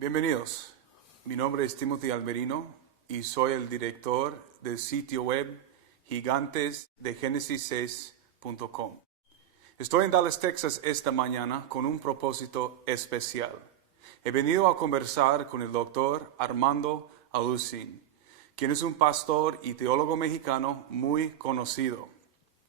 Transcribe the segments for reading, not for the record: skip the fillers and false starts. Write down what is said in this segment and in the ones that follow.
Bienvenidos, mi nombre es Timothy Almerino y soy el director del sitio web gigantesdegenesis6.com. Estoy en Dallas, Texas esta mañana con un propósito especial. He venido a conversar con el doctor Armando Alucin, quien es un pastor y teólogo mexicano muy conocido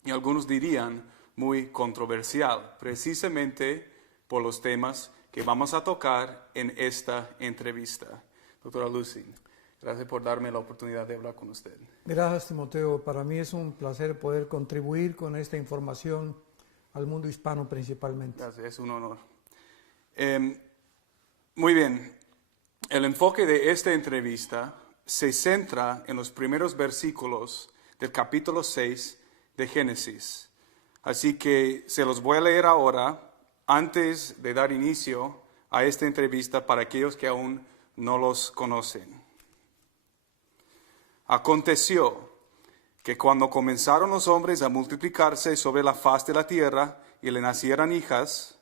y algunos dirían muy controversial, precisamente por los temas que vamos a tocar en esta entrevista. Doctora Alucin, gracias por darme la oportunidad de hablar con usted. Gracias, Timoteo. Para mí es un placer poder contribuir con esta información al mundo hispano principalmente. Gracias, es un honor. Muy bien, el enfoque de esta entrevista se centra en los primeros versículos del capítulo 6 de Génesis. Así que se los voy a leer ahora antes de dar inicio a esta entrevista para aquellos que aún no los conocen. Aconteció que cuando comenzaron los hombres a multiplicarse sobre la faz de la tierra y le nacieran hijas,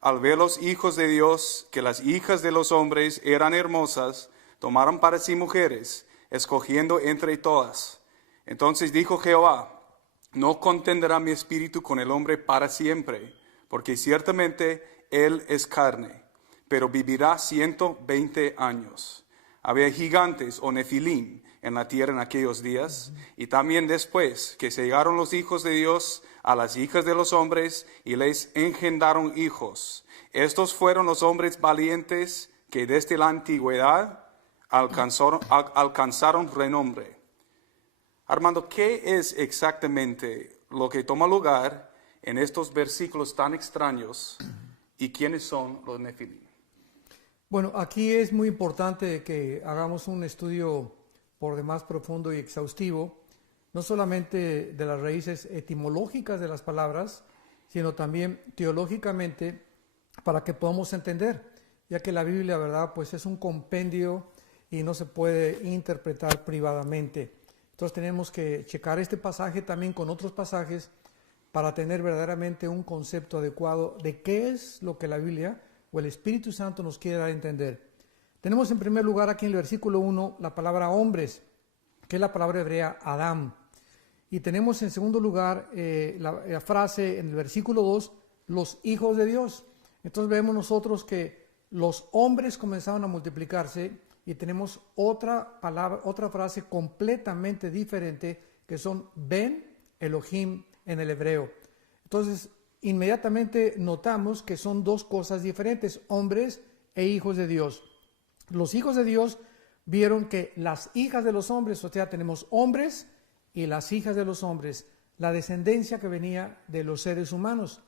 al ver los hijos de Dios que las hijas de los hombres eran hermosas, tomaron para sí mujeres, escogiendo entre todas. Entonces dijo Jehová: no contenderá mi espíritu con el hombre para siempre, porque ciertamente él es carne, pero vivirá 120 años. Había gigantes o nefilim en la tierra en aquellos días, y también después que se llegaron los hijos de Dios a las hijas de los hombres y les engendraron hijos. Estos fueron los hombres valientes que desde la antigüedad alcanzaron renombre. Armando, ¿qué es exactamente lo que toma lugar en estos versículos tan extraños y quiénes son los nefilim? Bueno, aquí es muy importante que hagamos un estudio por demás profundo y exhaustivo, no solamente de las raíces etimológicas de las palabras, sino también teológicamente para que podamos entender, ya que la Biblia, ¿verdad?, pues es un compendio y no se puede interpretar privadamente. Entonces tenemos que checar este pasaje también con otros pasajes para tener verdaderamente un concepto adecuado de qué es lo que la Biblia o el Espíritu Santo nos quiere dar a entender. Tenemos en primer lugar aquí en el versículo 1 la palabra hombres, que es la palabra hebrea Adam. Y tenemos en segundo lugar la frase en el versículo 2, los hijos de Dios. Entonces vemos nosotros que los hombres comenzaron a multiplicarse y tenemos otra palabra, otra frase completamente diferente que son Ben Elohim en el hebreo. Entonces, inmediatamente notamos que son dos cosas diferentes, hombres e hijos de Dios. Los hijos de Dios vieron que las hijas de los hombres, o sea, tenemos hombres y las hijas de los hombres, la descendencia que venía de los seres humanos.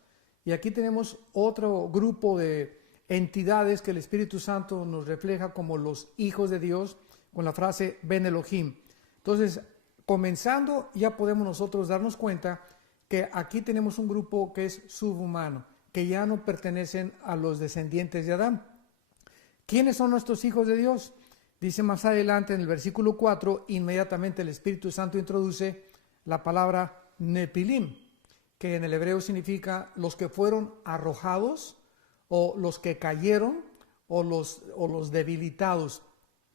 Y aquí tenemos otro grupo de entidades que el Espíritu Santo nos refleja como los hijos de Dios, con la frase Ben Elohim. Entonces, comenzando, ya podemos nosotros darnos cuenta que aquí tenemos un grupo que es subhumano, que ya no pertenecen a los descendientes de Adán. ¿Quiénes son nuestros hijos de Dios? Dice más adelante en el versículo 4, inmediatamente el Espíritu Santo introduce la palabra Nefilim, que en el hebreo significa los que fueron arrojados, o los que cayeron, o los debilitados.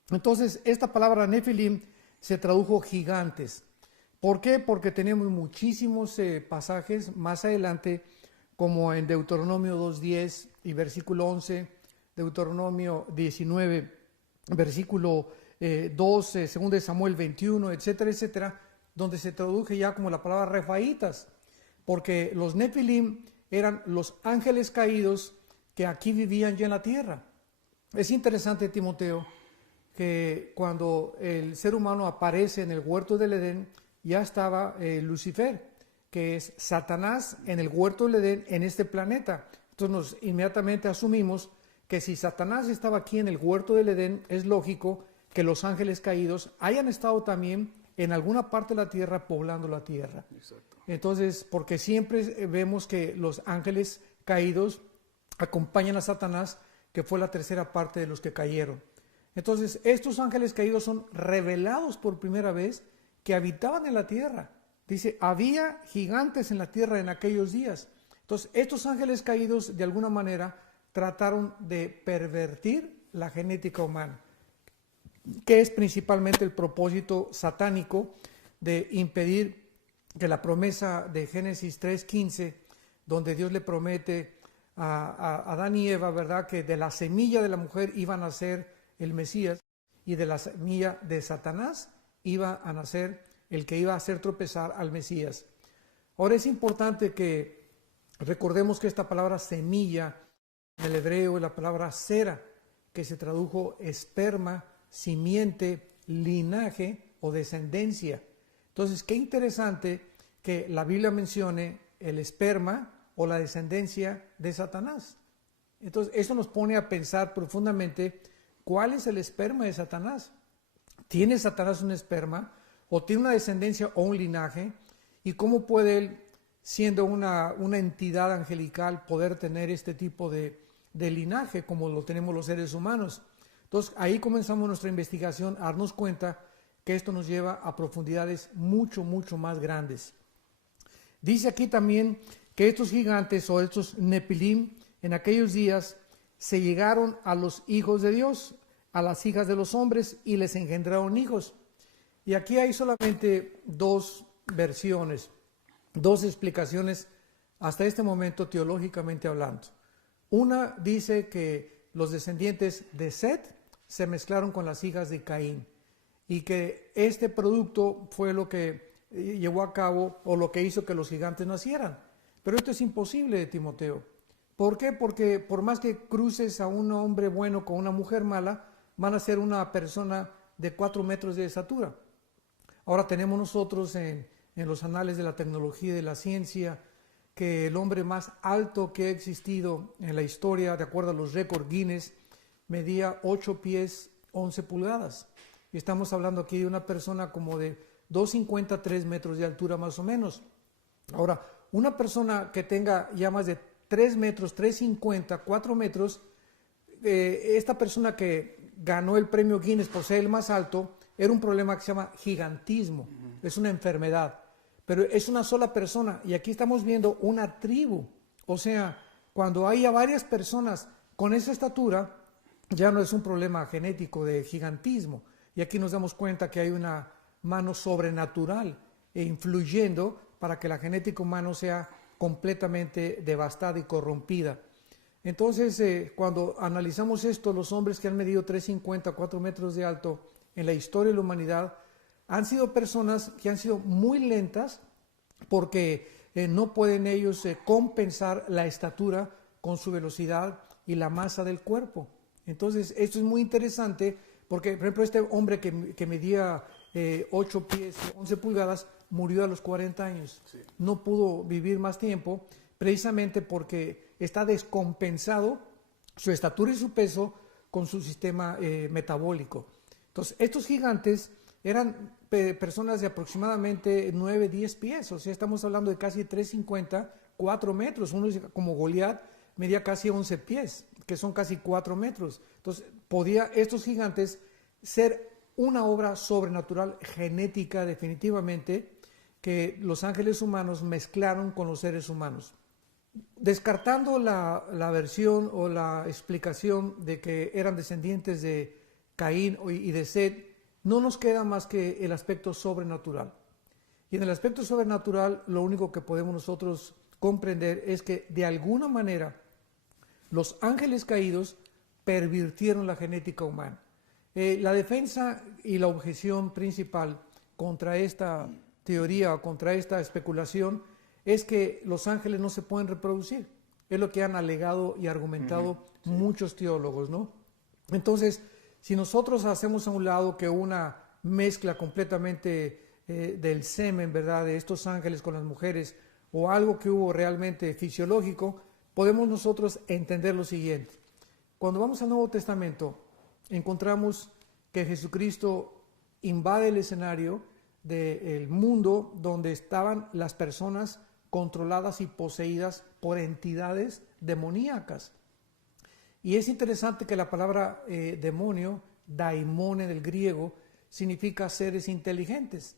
Entonces, esta palabra Nefilim se tradujo gigantes. ¿Por qué? Porque tenemos muchísimos pasajes más adelante, como en Deuteronomio 2:10 y versículo 11, Deuteronomio 19, versículo 12, 2 Samuel 21, etcétera, etcétera, donde se traduce ya como la palabra refaitas, porque los Nefilim eran los ángeles caídos que aquí vivían ya en la tierra. Es interesante, Timoteo, que cuando el ser humano aparece en el huerto del Edén, ya estaba Lucifer, que es Satanás en el huerto del Edén en este planeta. Entonces inmediatamente asumimos que si Satanás estaba aquí en el huerto del Edén, es lógico que los ángeles caídos hayan estado también en alguna parte de la tierra poblando la tierra. Exacto. Entonces, porque siempre vemos que los ángeles caídos acompañan a Satanás, que fue la tercera parte de los que cayeron. Entonces, estos ángeles caídos son revelados por primera vez que habitaban en la tierra. Dice, había gigantes en la tierra en aquellos días. Entonces, estos ángeles caídos de alguna manera trataron de pervertir la genética humana, que es principalmente el propósito satánico de impedir que la promesa de Génesis 3:15, donde Dios le promete a Adán y Eva, ¿verdad?, que de la semilla de la mujer iba a nacer el Mesías y de la semilla de Satanás iba a nacer el que iba a hacer tropezar al Mesías. Ahora es importante que recordemos que esta palabra semilla en el hebreo es la palabra sera, que se tradujo esperma, simiente, linaje o descendencia. Entonces, qué interesante que la Biblia mencione el esperma o la descendencia de Satanás. Entonces, eso nos pone a pensar profundamente cuál es el esperma de Satanás. ¿Tiene Satanás un esperma o tiene una descendencia o un linaje? ¿Y cómo puede él, siendo una entidad angelical, poder tener este tipo de linaje como lo tenemos los seres humanos? Entonces, ahí comenzamos nuestra investigación a darnos cuenta que esto nos lleva a profundidades mucho, mucho más grandes. Dice aquí también que estos gigantes o estos Nepilim en aquellos días se llegaron a los hijos de Dios, a las hijas de los hombres, y les engendraron hijos. Y aquí hay solamente dos versiones, dos explicaciones hasta este momento teológicamente hablando. Una dice que los descendientes de Set se mezclaron con las hijas de Caín y que este producto fue lo que llevó a cabo o lo que hizo que los gigantes nacieran. Pero esto es imposible, Timoteo. ¿Por qué? Porque por más que cruces a un hombre bueno con una mujer mala, van a ser una persona de 4 metros de estatura. Ahora tenemos nosotros en los anales de la tecnología y de la ciencia que el hombre más alto que ha existido en la historia, de acuerdo a los récords Guinness, medía 8 pies 11 pulgadas. Y estamos hablando aquí de una persona como de 2,50 3 metros de altura más o menos. Ahora, una persona que tenga ya más de 3 metros, 3,50, 4 metros, esta persona que ganó el premio Guinness por ser el más alto, era un problema que se llama gigantismo, es una enfermedad, pero es una sola persona y aquí estamos viendo una tribu, o sea, cuando haya varias personas con esa estatura, ya no es un problema genético de gigantismo, y aquí nos damos cuenta que hay una mano sobrenatural influyendo para que la genética humana sea completamente devastada y corrompida. Entonces, cuando analizamos esto, los hombres que han medido 3,50, 4 metros de alto en la historia de la humanidad, han sido personas que han sido muy lentas porque no pueden ellos compensar la estatura con su velocidad y la masa del cuerpo. Entonces, esto es muy interesante porque, por ejemplo, este hombre que medía 8 pies, 11 pulgadas, murió a los 40 años. Sí. No pudo vivir más tiempo precisamente porque está descompensado su estatura y su peso con su sistema metabólico. Entonces, estos gigantes eran personas de aproximadamente 9, 10 pies, o sea, estamos hablando de casi 3,50, 4 metros. Uno como Goliat medía casi 11 pies, que son casi 4 metros. Entonces, podía estos gigantes ser una obra sobrenatural genética definitivamente que los ángeles humanos mezclaron con los seres humanos. Descartando la versión o la explicación de que eran descendientes de Caín y de Set, no nos queda más que el aspecto sobrenatural. Y en el aspecto sobrenatural, lo único que podemos nosotros comprender es que de alguna manera los ángeles caídos pervirtieron la genética humana. La defensa y la objeción principal contra esta teoría o contra esta especulación es que los ángeles no se pueden reproducir. Es lo que han alegado y argumentado muchos teólogos, ¿no? Entonces, si nosotros hacemos a un lado que una mezcla completamente del semen, ¿verdad?, de estos ángeles con las mujeres, o algo que hubo realmente fisiológico, podemos nosotros entender lo siguiente. Cuando vamos al Nuevo Testamento, encontramos que Jesucristo invade el escenario del mundo donde estaban las personas controladas y poseídas por entidades demoníacas. Y es interesante que la palabra demonio, daimone del griego, significa seres inteligentes.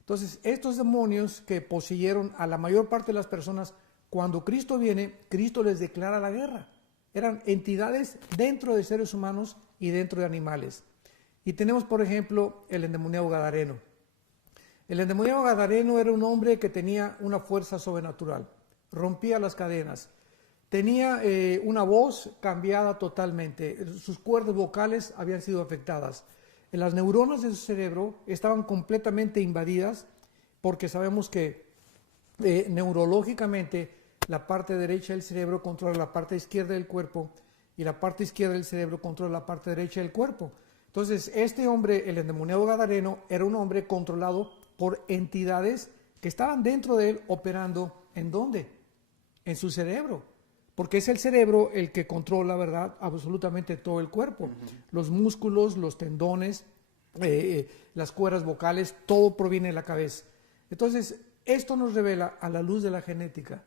Entonces, estos demonios que poseyeron a la mayor parte de las personas, cuando Cristo viene, Cristo les declara la guerra. eran entidades dentro de seres humanos y dentro de animales. Y tenemos, por ejemplo, el endemoniado gadareno. El endemoniado gadareno era un hombre que tenía una fuerza sobrenatural, rompía las cadenas, tenía una voz cambiada totalmente, sus cuerdas vocales habían sido afectadas. Las neuronas de su cerebro estaban completamente invadidas porque sabemos que neurológicamente la parte derecha del cerebro controla la parte izquierda del cuerpo y la parte izquierda del cerebro controla la parte derecha del cuerpo. Entonces, este hombre, el endemoniado gadareno, era un hombre controlado por entidades que estaban dentro de él operando. ¿En dónde? En su cerebro. Porque es el cerebro el que controla, ¿verdad?, absolutamente todo el cuerpo. Los músculos, los tendones, las cuerdas vocales, todo proviene de la cabeza. Entonces, esto nos revela a la luz de la genética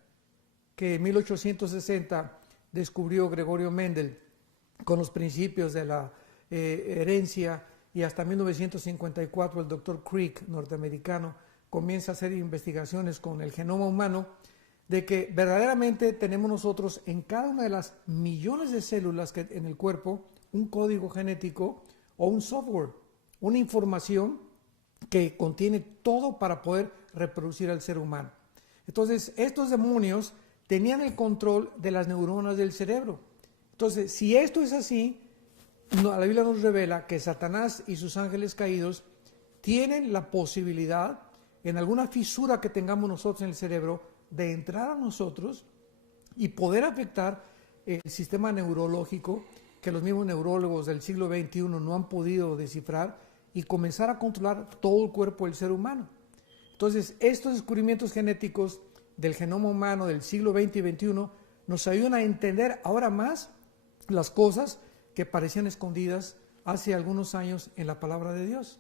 que en 1860 descubrió Gregorio Mendel con los principios de la herencia, y hasta 1954 el doctor Crick, norteamericano, comienza a hacer investigaciones con el genoma humano, de que verdaderamente tenemos nosotros en cada una de las millones de células que en el cuerpo un código genético o un software, una información que contiene todo para poder reproducir al ser humano. Entonces, estos demonios tenían el control de las neuronas del cerebro. Entonces, si esto es así, la Biblia nos revela que Satanás y sus ángeles caídos tienen la posibilidad, en alguna fisura que tengamos nosotros en el cerebro, de entrar a nosotros y poder afectar el sistema neurológico que los mismos neurólogos del siglo XXI no han podido descifrar y comenzar a controlar todo el cuerpo del ser humano. Entonces, estos descubrimientos genéticos del genoma humano del siglo XX y XXI nos ayudan a entender ahora más las cosas que parecían escondidas hace algunos años en la palabra de Dios.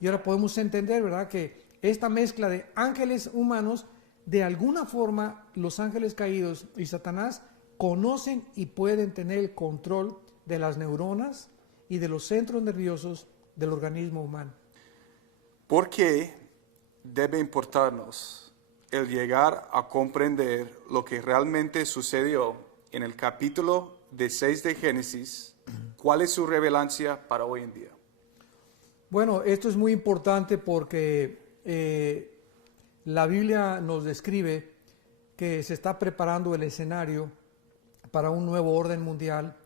Y ahora podemos entender, ¿verdad?, que esta mezcla de ángeles humanos, de alguna forma los ángeles caídos y Satanás conocen y pueden tener el control de las neuronas y de los centros nerviosos del organismo humano. ¿Por qué debe importarnos el llegar a comprender lo que realmente sucedió en el capítulo 6 de Génesis? ¿Cuál es su relevancia para hoy en día? Bueno, esto es muy importante porque la Biblia nos describe que se está preparando el escenario para un nuevo orden mundial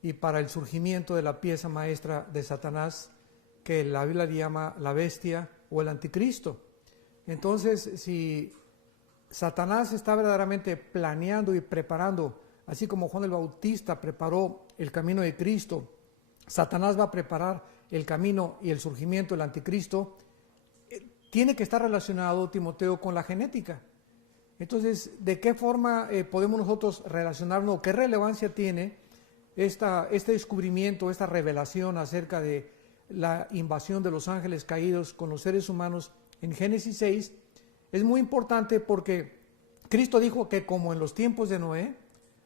y para el surgimiento de la pieza maestra de Satanás, que la Biblia llama la bestia o el anticristo. Entonces, si Satanás está verdaderamente planeando y preparando, así como Juan el Bautista preparó el camino de Cristo, Satanás va a preparar el camino y el surgimiento del anticristo, tiene que estar relacionado, Timoteo, con la genética. Entonces, ¿de qué forma podemos nosotros relacionarnos? ¿Qué relevancia tiene este descubrimiento, esta revelación acerca de la invasión de los ángeles caídos con los seres humanos en Génesis 6? Es muy importante porque Cristo dijo que como en los tiempos de Noé,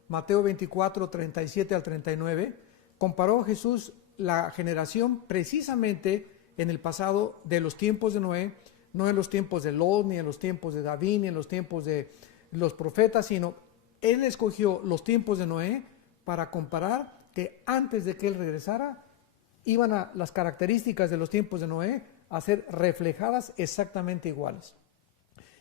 Mateo 24, 37 al 39, comparó Jesús la generación precisamente en el pasado de los tiempos de Noé, no en los tiempos de Lot, ni en los tiempos de David, ni en los tiempos de los profetas, sino Él escogió los tiempos de Noé para comparar que antes de que Él regresara, iban a las características de los tiempos de Noé a ser reflejadas exactamente iguales.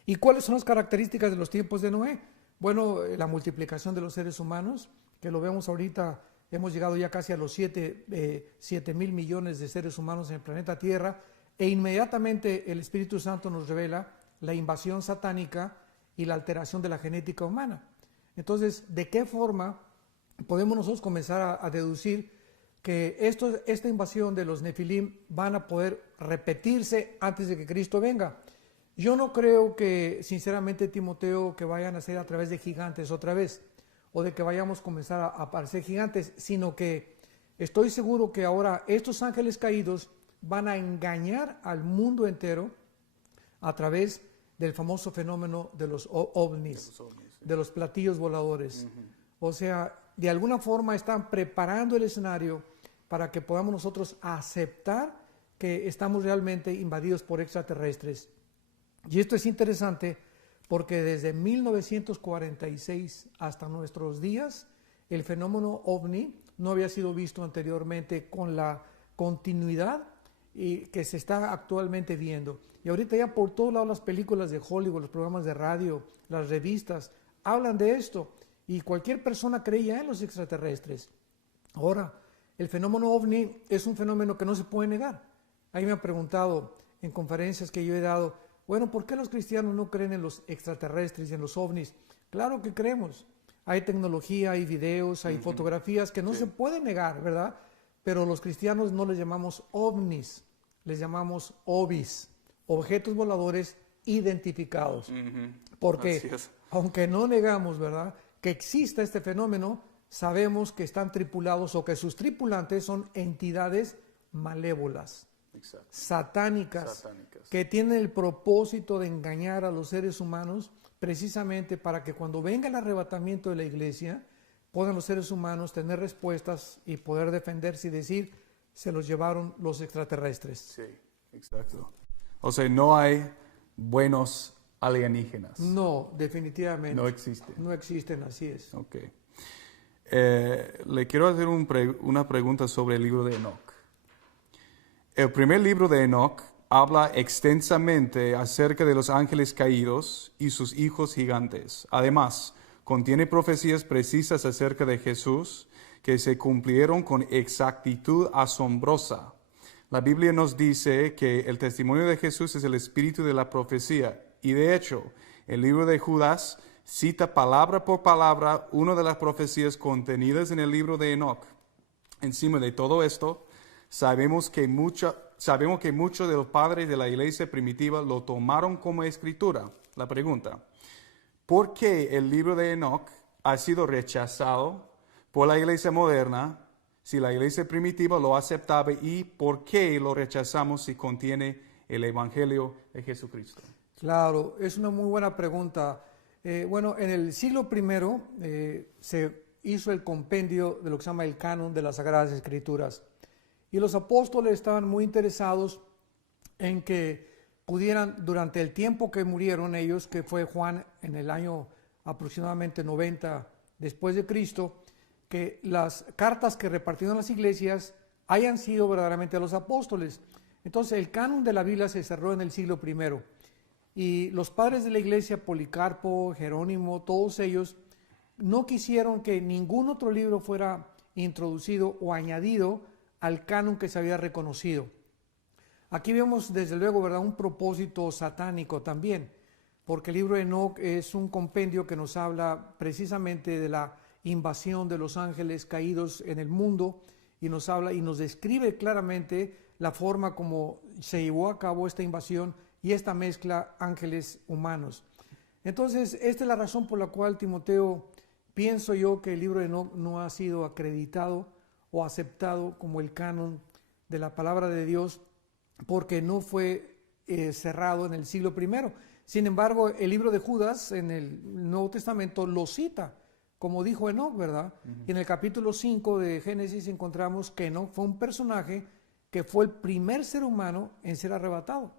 ¿Y cuáles son las características de los tiempos de Noé? Bueno, la multiplicación de los seres humanos, que lo vemos ahorita, hemos llegado ya casi a los 7,000 millones de seres humanos en el planeta Tierra, e inmediatamente el Espíritu Santo nos revela la invasión satánica y la alteración de la genética humana. Entonces, ¿de qué forma podemos nosotros comenzar a deducir que esta invasión de los Nefilim van a poder repetirse antes de que Cristo venga? Yo no creo que, sinceramente, Timoteo, que vayan a ser a través de gigantes otra vez, o de que vayamos a comenzar a aparecer gigantes, sino que estoy seguro que ahora estos ángeles caídos van a engañar al mundo entero a través del famoso fenómeno de los ovnis, de los platillos voladores. O sea, de alguna forma están preparando el escenario para que podamos nosotros aceptar que estamos realmente invadidos por extraterrestres. Y esto es interesante porque desde 1946 hasta nuestros días el fenómeno ovni no había sido visto anteriormente con la continuidad y que se está actualmente viendo. Y ahorita ya por todos lados las películas de Hollywood, los programas de radio, las revistas, hablan de esto. Y cualquier persona cree ya en los extraterrestres. Ahora, el fenómeno ovni es un fenómeno que no se puede negar. Ahí me han preguntado en conferencias que yo he dado, bueno, ¿por qué los cristianos no creen en los extraterrestres y en los ovnis? Claro que creemos. Hay tecnología, hay videos, hay fotografías que no se pueden negar, ¿verdad? Pero los cristianos no les llamamos ovnis, les llamamos obis, objetos voladores identificados. Porque aunque no negamos, ¿verdad?, que exista este fenómeno, sabemos que están tripulados o que sus tripulantes son entidades malévolas, satánicas, que tienen el propósito de engañar a los seres humanos precisamente para que cuando venga el arrebatamiento de la iglesia, puedan los seres humanos tener respuestas y poder defenderse y decir, se los llevaron los extraterrestres. Sí, exacto. O sea, no hay buenos alienígenas. No, definitivamente. No existen. No existen, así es. Ok. Le quiero hacer una pregunta sobre el libro de Enoch. El primer libro de Enoch habla extensamente acerca de los ángeles caídos y sus hijos gigantes. Además, contiene profecías precisas acerca de Jesús que se cumplieron con exactitud asombrosa. La Biblia nos dice que el testimonio de Jesús es el espíritu de la profecía. Y de hecho, el libro de Judas cita palabra por palabra una de las profecías contenidas en el libro de Enoch. Encima de todo esto, sabemos que muchos de los padres de la iglesia primitiva lo tomaron como escritura. La pregunta, ¿por qué el libro de Enoch ha sido rechazado por la iglesia moderna si la iglesia primitiva lo aceptaba, y por qué lo rechazamos si contiene el evangelio de Jesucristo? Claro, es una muy buena pregunta. Bueno, en el siglo I se hizo el compendio de lo que se llama el canon de las Sagradas Escrituras. Y los apóstoles estaban muy interesados en que pudieran, durante el tiempo que murieron ellos, que fue Juan en el año aproximadamente 90 después de Cristo, que las cartas que repartieron las iglesias hayan sido verdaderamente a los apóstoles. Entonces el canon de la Biblia se cerró en el siglo I. Y los padres de la iglesia, Policarpo, Jerónimo, todos ellos, no quisieron que ningún otro libro fuera introducido o añadido al canon que se había reconocido. Aquí vemos desde luego, ¿verdad?, un propósito satánico también, porque el libro de Enoch es un compendio que nos habla precisamente de la invasión de los ángeles caídos en el mundo, y nos habla y nos describe claramente la forma como se llevó a cabo esta invasión y esta mezcla ángeles humanos. Entonces, esta es la razón por la cual, Timoteo, pienso yo que el libro de Enoch no ha sido acreditado o aceptado como el canon de la palabra de Dios, porque no fue cerrado en el siglo I. Sin embargo, el libro de Judas en el Nuevo Testamento lo cita, como dijo Enoch, ¿verdad? Y en el capítulo 5 de Génesis encontramos que Enoch fue un personaje que fue el primer ser humano en ser arrebatado.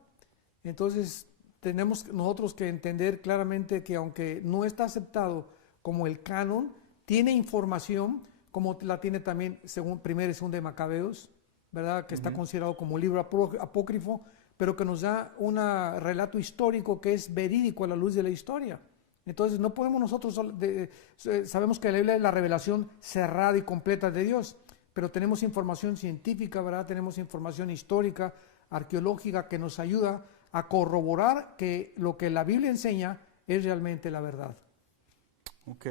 Entonces, tenemos nosotros que entender claramente que aunque no está aceptado como el canon, tiene información, como la tiene también según 1 y 2 de Macabeos, ¿verdad?, que está considerado como libro apócrifo, pero que nos da un relato histórico que es verídico a la luz de la historia. Entonces no podemos nosotros, sabemos que la Biblia es la revelación cerrada y completa de Dios, pero tenemos información científica, ¿verdad?, tenemos información histórica, arqueológica, que nos ayuda a corroborar que lo que la Biblia enseña es realmente la verdad. Ok.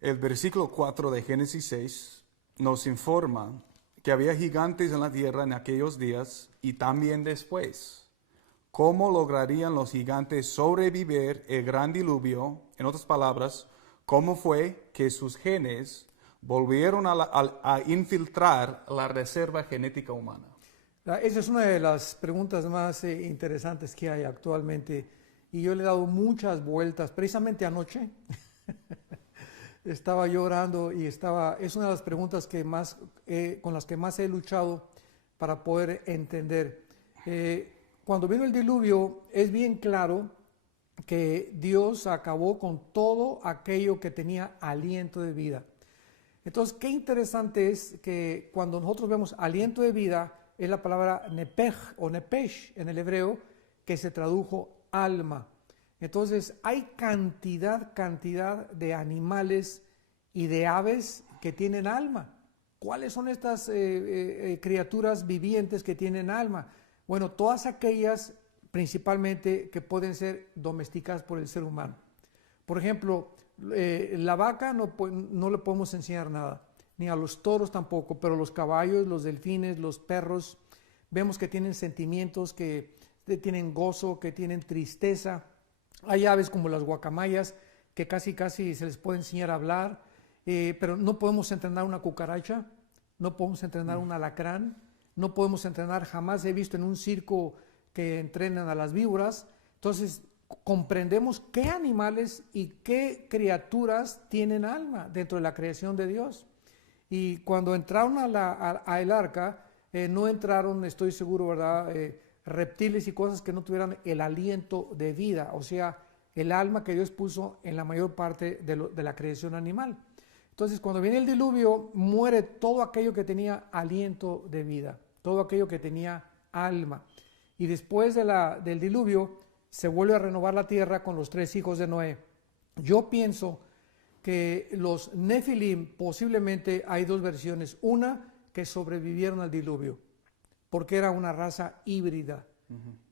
El versículo 4 de Génesis 6 nos informa que había gigantes en la tierra en aquellos días y también después. ¿Cómo lograrían los gigantes sobrevivir el gran diluvio? En otras palabras, ¿cómo fue que sus genes volvieron a infiltrar la reserva genética humana? Esa es una de las preguntas más interesantes que hay actualmente, y yo le he dado muchas vueltas. Precisamente anoche estaba yo orando y es una de las preguntas que con las que más he luchado para poder entender. Cuando vino el diluvio, es bien claro que Dios acabó con todo aquello que tenía aliento de vida. Entonces, qué interesante es que cuando nosotros vemos aliento de vida, es la palabra nepej o nepesh en el hebreo, que se tradujo alma. Entonces, hay cantidad de animales y de aves que tienen alma. ¿Cuáles son estas criaturas vivientes que tienen alma? Bueno, todas aquellas principalmente que pueden ser domesticadas por el ser humano. Por ejemplo, la vaca no le podemos enseñar nada, ni a los toros tampoco, pero los caballos, los delfines, los perros, vemos que tienen sentimientos, que tienen gozo, que tienen tristeza. Hay aves como las guacamayas que casi se les puede enseñar a hablar, pero no podemos entrenar una cucaracha, no podemos entrenar un alacrán, no podemos entrenar, jamás he visto en un circo que entrenan a las víboras. Entonces comprendemos qué animales y qué criaturas tienen alma dentro de la creación de Dios. Y cuando entraron a el arca, no entraron, estoy seguro, ¿verdad?, reptiles y cosas que no tuvieran el aliento de vida, o sea, el alma que Dios puso en la mayor parte de la creación animal. Entonces, cuando viene el diluvio, muere todo aquello que tenía aliento de vida, todo aquello que tenía alma. Y después del diluvio, se vuelve a renovar la tierra con los 3 hijos de Noé. Yo pienso que los Nefilim, posiblemente hay 2 versiones. Una, que sobrevivieron al diluvio, porque era una raza híbrida.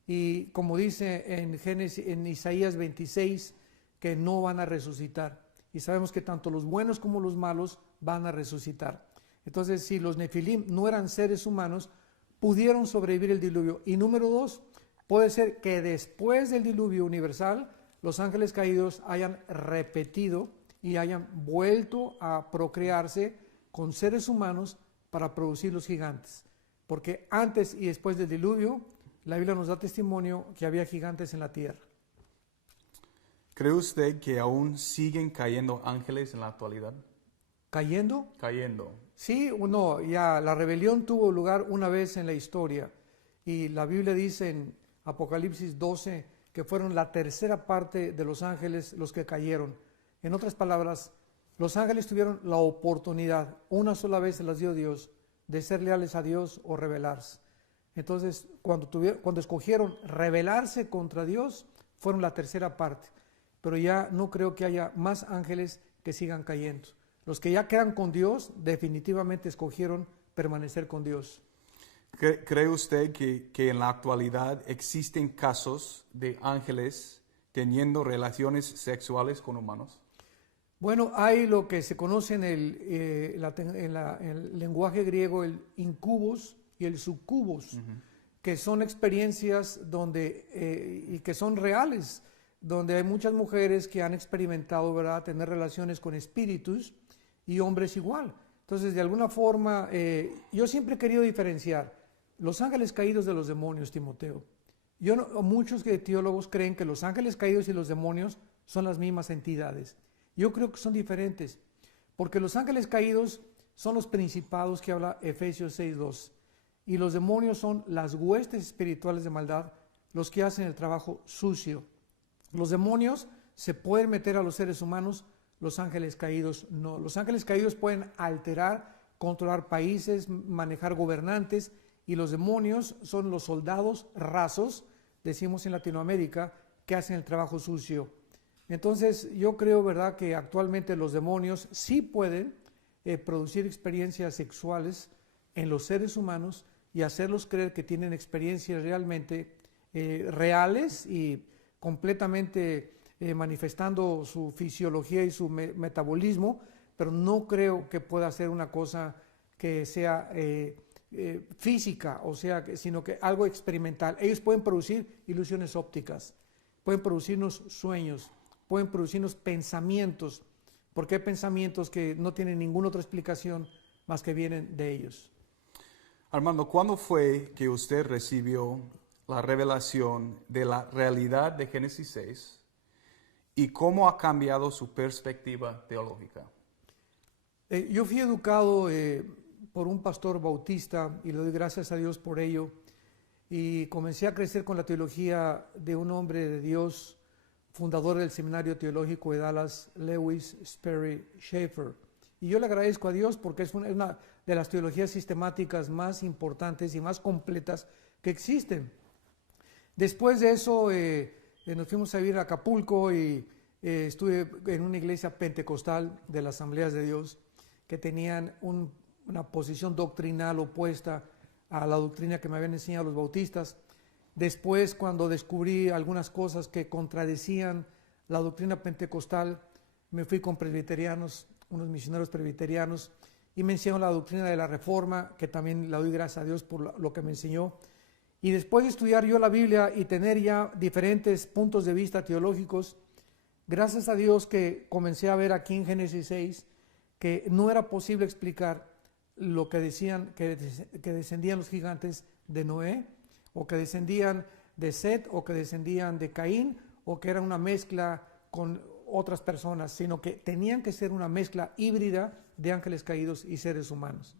Y como dice en Isaías 26, que no van a resucitar. Y sabemos que tanto los buenos como los malos van a resucitar. Entonces, si los Nefilim no eran seres humanos, pudieron sobrevivir el diluvio. Y número 2, puede ser que después del diluvio universal, los ángeles caídos hayan repetido y hayan vuelto a procrearse con seres humanos para producir los gigantes. Porque antes y después del diluvio, la Biblia nos da testimonio que había gigantes en la tierra. ¿Cree usted que aún siguen cayendo ángeles en la actualidad? ¿Cayendo? Cayendo. Sí o no, ya la rebelión tuvo lugar una vez en la historia. Y la Biblia dice en Apocalipsis 12 que fueron la tercera parte de los ángeles los que cayeron. En otras palabras, los ángeles tuvieron la oportunidad, una sola vez se las dio Dios, de ser leales a Dios o rebelarse. Entonces, cuando escogieron rebelarse contra Dios, fueron la tercera parte. Pero ya no creo que haya más ángeles que sigan cayendo. Los que ya quedan con Dios, definitivamente escogieron permanecer con Dios. ¿Cree usted que en la actualidad existen casos de ángeles teniendo relaciones sexuales con humanos? Bueno, hay lo que se conoce en el lenguaje griego, el incubus y el succubus, que son experiencias y que son reales, donde hay muchas mujeres que han experimentado, ¿verdad?, tener relaciones con espíritus y hombres igual. Entonces, de alguna forma, yo siempre he querido diferenciar los ángeles caídos de los demonios, Timoteo. Muchos teólogos creen que los ángeles caídos y los demonios son las mismas entidades. Yo creo que son diferentes, porque los ángeles caídos son los principados que habla Efesios 6:2, y los demonios son las huestes espirituales de maldad, los que hacen el trabajo sucio. Los demonios se pueden meter a los seres humanos, los ángeles caídos no. Los ángeles caídos pueden alterar, controlar países, manejar gobernantes, y los demonios son los soldados rasos, decimos en Latinoamérica, que hacen el trabajo sucio. Entonces yo creo, ¿verdad?, que actualmente los demonios sí pueden producir experiencias sexuales en los seres humanos y hacerlos creer que tienen experiencias realmente reales y completamente manifestando su fisiología y su metabolismo, pero no creo que pueda ser una cosa que sea física, o sea, sino que algo experimental. Ellos pueden producir ilusiones ópticas, pueden producirnos sueños, pueden producirnos pensamientos, porque hay pensamientos que no tienen ninguna otra explicación más que vienen de ellos. Armando, ¿cuándo fue que usted recibió la revelación de la realidad de Génesis 6 y cómo ha cambiado su perspectiva teológica? Yo fui educado por un pastor bautista y le doy gracias a Dios por ello, y comencé a crecer con la teología de un hombre de Dios, fundador del Seminario Teológico de Dallas, Lewis Sperry Chafer, Y yo le agradezco a Dios porque es una de las teologías sistemáticas más importantes y más completas que existen. Después de eso nos fuimos a vivir a Acapulco y estuve en una iglesia pentecostal de las Asambleas de Dios que tenían una posición doctrinal opuesta a la doctrina que me habían enseñado los bautistas. Después, cuando descubrí algunas cosas que contradecían la doctrina pentecostal, me fui con presbiterianos, unos misioneros presbiterianos, y me enseñaron la doctrina de la Reforma, que también le doy gracias a Dios por lo que me enseñó. Y después de estudiar yo la Biblia y tener ya diferentes puntos de vista teológicos, gracias a Dios que comencé a ver aquí en Génesis 6 que no era posible explicar lo que decían que descendían los gigantes de Noé, o que descendían de Set, o que descendían de Caín, o que era una mezcla con otras personas, sino que tenían que ser una mezcla híbrida de ángeles caídos y seres humanos.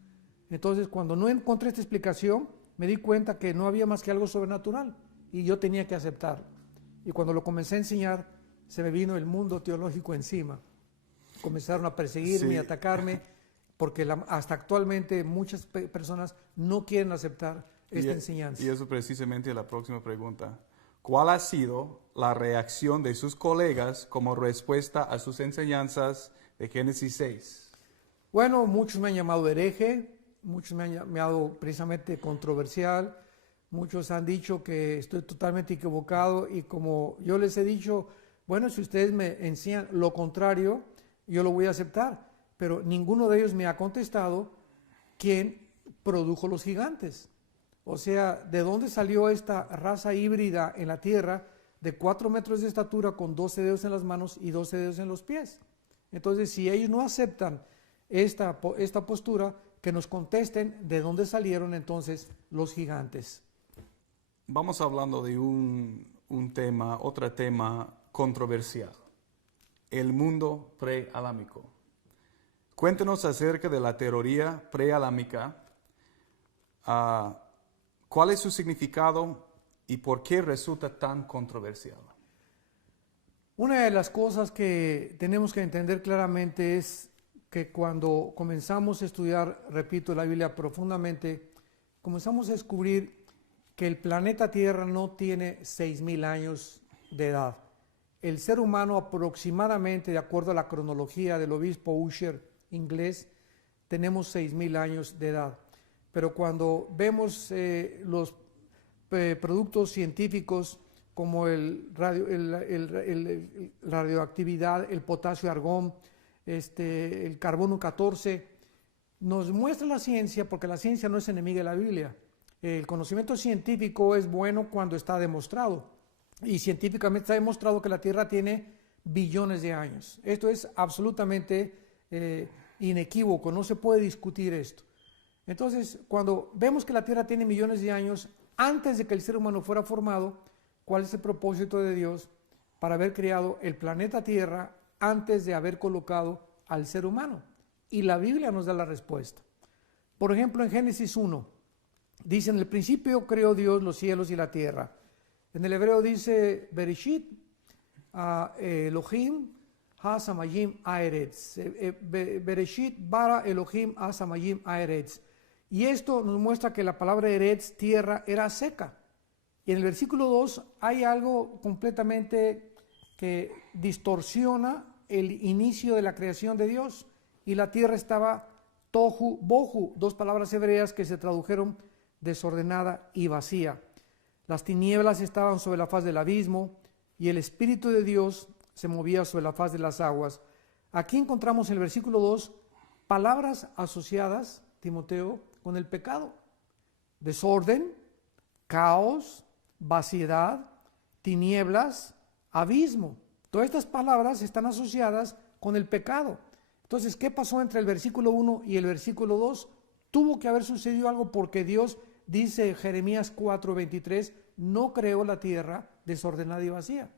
Entonces, cuando no encontré esta explicación, me di cuenta que no había más que algo sobrenatural y yo tenía que aceptarlo. Y cuando lo comencé a enseñar, se me vino el mundo teológico encima. Comenzaron a perseguirme y atacarme, porque hasta actualmente muchas personas no quieren aceptar esta enseñanza. Y eso precisamente es la próxima pregunta. ¿Cuál ha sido la reacción de sus colegas como respuesta a sus enseñanzas de Génesis 6? Bueno, muchos me han llamado hereje, muchos me han llamado precisamente controversial, muchos han dicho que estoy totalmente equivocado y como yo les he dicho, bueno, si ustedes me enseñan lo contrario, yo lo voy a aceptar, pero ninguno de ellos me ha contestado quién produjo los gigantes. O sea, ¿de dónde salió esta raza híbrida en la tierra de 4 metros de estatura con 12 dedos en las manos y 12 dedos en los pies? Entonces, si ellos no aceptan esta postura, que nos contesten de dónde salieron entonces los gigantes. Vamos hablando de otro tema controversial, el mundo preadámico. Cuéntenos acerca de la teoría preadámica. ¿Cuál es su significado y por qué resulta tan controversial? Una de las cosas que tenemos que entender claramente es que cuando comenzamos a estudiar, repito, la Biblia profundamente, comenzamos a descubrir que el planeta Tierra no tiene 6,000 años de edad. El ser humano aproximadamente, de acuerdo a la cronología del obispo Ussher inglés, tenemos 6,000 años de edad. Pero cuando vemos los productos científicos como la radioactividad, el potasio argón, el carbono 14, nos muestra la ciencia, porque la ciencia no es enemiga de la Biblia. El conocimiento científico es bueno cuando está demostrado, y científicamente está demostrado que la Tierra tiene billones de años. Esto es absolutamente inequívoco, no se puede discutir esto. Entonces, cuando vemos que la Tierra tiene millones de años, antes de que el ser humano fuera formado, ¿cuál es el propósito de Dios para haber creado el planeta Tierra antes de haber colocado al ser humano? Y la Biblia nos da la respuesta. Por ejemplo, en Génesis 1, dice, en el principio creó Dios los cielos y la tierra. En el hebreo dice, Bereshit, Elohim, ha-samayim haaretz. Bereshit bara Elohim ha-samayim haaretz. Y esto nos muestra que la palabra eretz, tierra, era seca. Y en el versículo 2 hay algo completamente que distorsiona el inicio de la creación de Dios. Y la tierra estaba tohu bohu, dos palabras hebreas que se tradujeron desordenada y vacía. Las tinieblas estaban sobre la faz del abismo y el Espíritu de Dios se movía sobre la faz de las aguas. Aquí encontramos en el versículo 2 palabras asociadas, Timoteo, con el pecado. Desorden, caos, vaciedad, tinieblas, abismo. Todas estas palabras están asociadas con el pecado. Entonces, ¿qué pasó entre el versículo 1 y el versículo 2? Tuvo que haber sucedido algo porque Dios, dice Jeremías 4:23, no creó la tierra desordenada y vacía.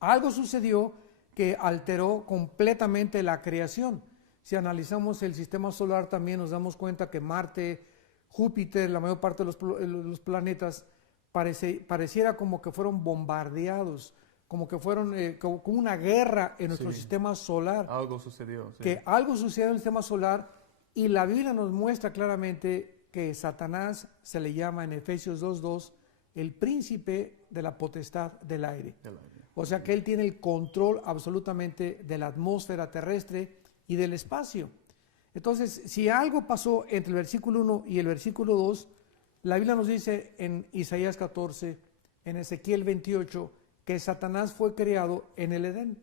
Algo sucedió que alteró completamente la creación. Si analizamos el sistema solar también nos damos cuenta que Marte, Júpiter, la mayor parte de los planetas, pareciera como que fueron bombardeados como que fueron como una guerra en nuestro Sí. sistema solar, Algo sucedió. Sí. que algo sucedió en el sistema solar y la Biblia nos muestra claramente que Satanás se le llama en Efesios 2:2 el príncipe de la potestad del aire. Del aire. O sea que él tiene el control absolutamente de la atmósfera terrestre y del espacio. Entonces, si algo pasó entre el versículo 1 y el versículo 2, la Biblia nos dice en Isaías 14, en Ezequiel 28, que Satanás fue creado en el Edén.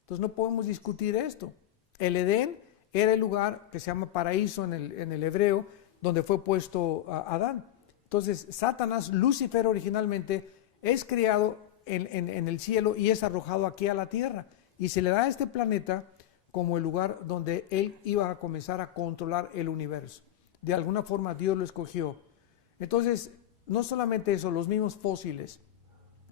Entonces no podemos discutir esto. El Edén era el lugar que se llama paraíso en el hebreo, donde fue puesto Adán. Entonces Satanás, Lucifer originalmente, es creado en el cielo y es arrojado aquí a la tierra. Y se le da a este planeta como el lugar donde él iba a comenzar a controlar el universo. De alguna forma Dios lo escogió. Entonces, no solamente eso, los mismos fósiles.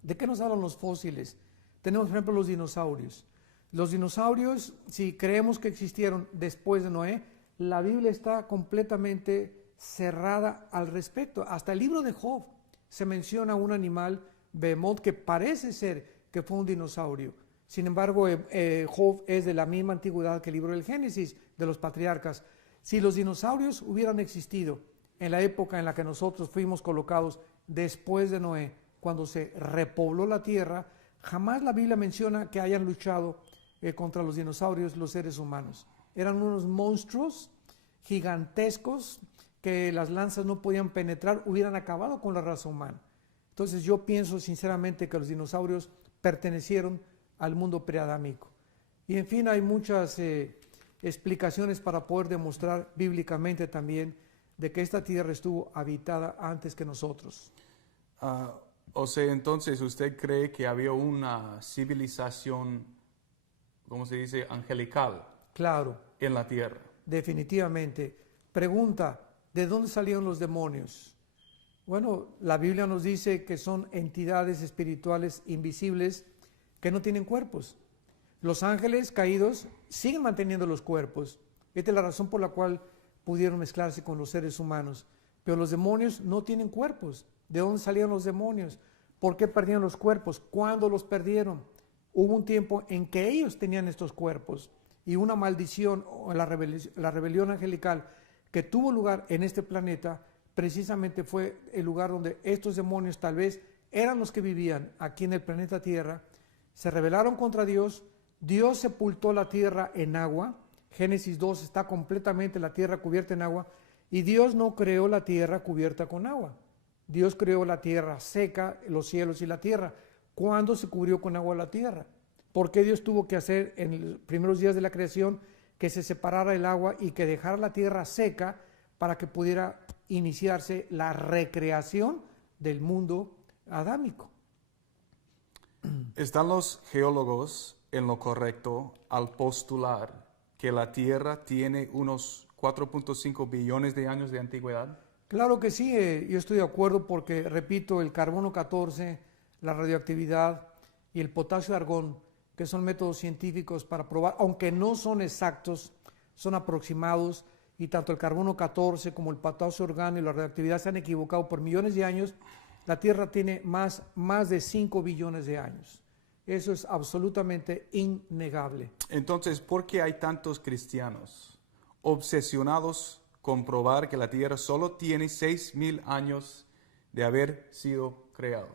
¿De qué nos hablan los fósiles? Tenemos, por ejemplo, los dinosaurios. Los dinosaurios, si creemos que existieron después de Noé, la Biblia está completamente cerrada al respecto. Hasta el libro de Job se menciona un animal, Behemoth, que parece ser que fue un dinosaurio. Sin embargo, Job es de la misma antigüedad que el libro del Génesis, de los patriarcas. Si los dinosaurios hubieran existido en la época en la que nosotros fuimos colocados después de Noé, cuando se repobló la tierra, jamás la Biblia menciona que hayan luchado contra los dinosaurios los seres humanos. Eran unos monstruos gigantescos que las lanzas no podían penetrar, hubieran acabado con la raza humana. Entonces yo pienso sinceramente que los dinosaurios pertenecieron al mundo preadámico. Y en fin, hay muchas explicaciones para poder demostrar bíblicamente también de que esta tierra estuvo habitada antes que nosotros. O sea, entonces, ¿usted cree que había una civilización, ¿cómo se dice?, angelical Claro, en la tierra? definitivamente. Pregunta, ¿de dónde salieron los demonios? Bueno, la Biblia nos dice que son entidades espirituales invisibles que no tienen cuerpos. Los ángeles caídos siguen manteniendo los cuerpos. Esta es la razón por la cual pudieron mezclarse con los seres humanos. Pero los demonios no tienen cuerpos. ¿De dónde salieron los demonios? ¿Por qué perdieron los cuerpos? ¿Cuándo los perdieron? Hubo un tiempo en que ellos tenían estos cuerpos y una maldición o la rebelión angelical que tuvo lugar en este planeta precisamente fue el lugar donde estos demonios tal vez eran los que vivían aquí en el planeta Tierra, se rebelaron contra Dios, Dios sepultó la tierra en agua, Génesis 2 está completamente la tierra cubierta en agua y Dios no creó la tierra cubierta con agua. Dios creó la tierra seca, los cielos y la tierra. ¿Cuándo se cubrió con agua la tierra? ¿Por qué Dios tuvo que hacer en los primeros días de la creación que se separara el agua y que dejara la tierra seca para que pudiera iniciarse la recreación del mundo adámico? ¿Están los geólogos en lo correcto al postular que la Tierra tiene unos 4.5 billones de años de antigüedad? Claro que sí, yo estoy de acuerdo porque, repito, el carbono 14, la radioactividad y el potasio argón, que son métodos científicos para probar, aunque no son exactos, son aproximados, y tanto el carbono 14 como el potasio orgánico y la radioactividad se han equivocado por millones de años. La Tierra tiene más de 5 billones de años. Eso es absolutamente innegable. Entonces, ¿por qué hay tantos cristianos obsesionados con probar que la Tierra solo tiene 6,000 años de haber sido creado?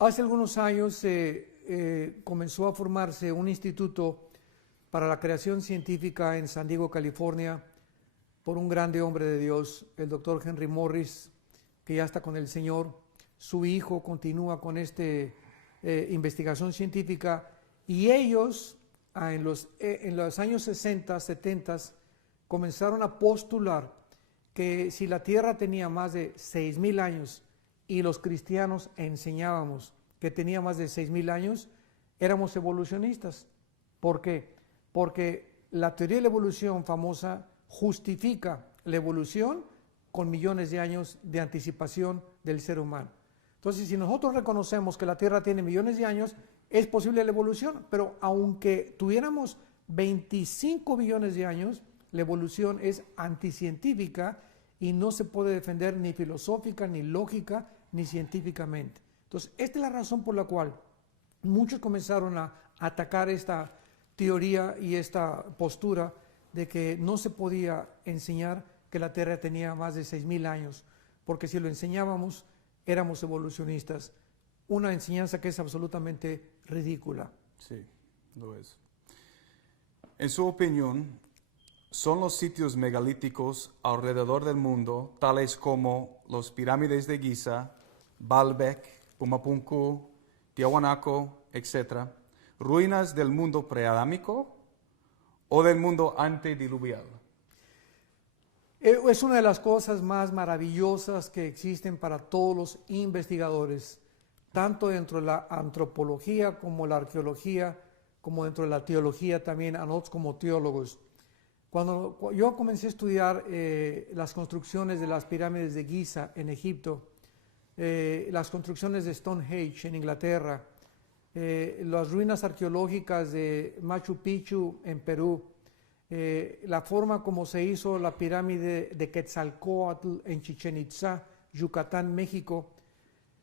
Hace algunos años comenzó a formarse un instituto para la creación científica en San Diego, California, por un grande hombre de Dios, el doctor Henry Morris, que ya está con el Señor. Su hijo continúa con esta investigación científica y ellos en los años 60, 70 comenzaron a postular que si la Tierra tenía más de 6,000 años y los cristianos enseñábamos que tenía más de 6,000 años, éramos evolucionistas. ¿Por qué? Porque la teoría de la evolución famosa justifica la evolución con millones de años de anticipación del ser humano. Entonces, si nosotros reconocemos que la Tierra tiene millones de años, es posible la evolución, pero aunque tuviéramos 25 billones de años, la evolución es anticientífica y no se puede defender ni filosófica, ni lógica, ni científicamente. Entonces, esta es la razón por la cual muchos comenzaron a atacar esta teoría y esta postura de que no se podía enseñar que la Tierra tenía más de 6,000 años, porque si lo enseñábamos éramos evolucionistas. Una enseñanza que es absolutamente ridícula. Sí, lo es. En su opinión, ¿son los sitios megalíticos alrededor del mundo, tales como las pirámides de Giza, Baalbek, Pumapunku, Tiahuanaco, etc., ruinas del mundo preadámico o del mundo antediluvial? Es una de las cosas más maravillosas que existen para todos los investigadores, tanto dentro de la antropología como la arqueología, como dentro de la teología también, a nosotros como teólogos. Cuando yo comencé a estudiar las construcciones de las pirámides de Giza en Egipto, las construcciones de Stonehenge en Inglaterra, las ruinas arqueológicas de Machu Picchu en Perú, la forma como se hizo la pirámide de Quetzalcóatl en Chichén Itzá, Yucatán, México,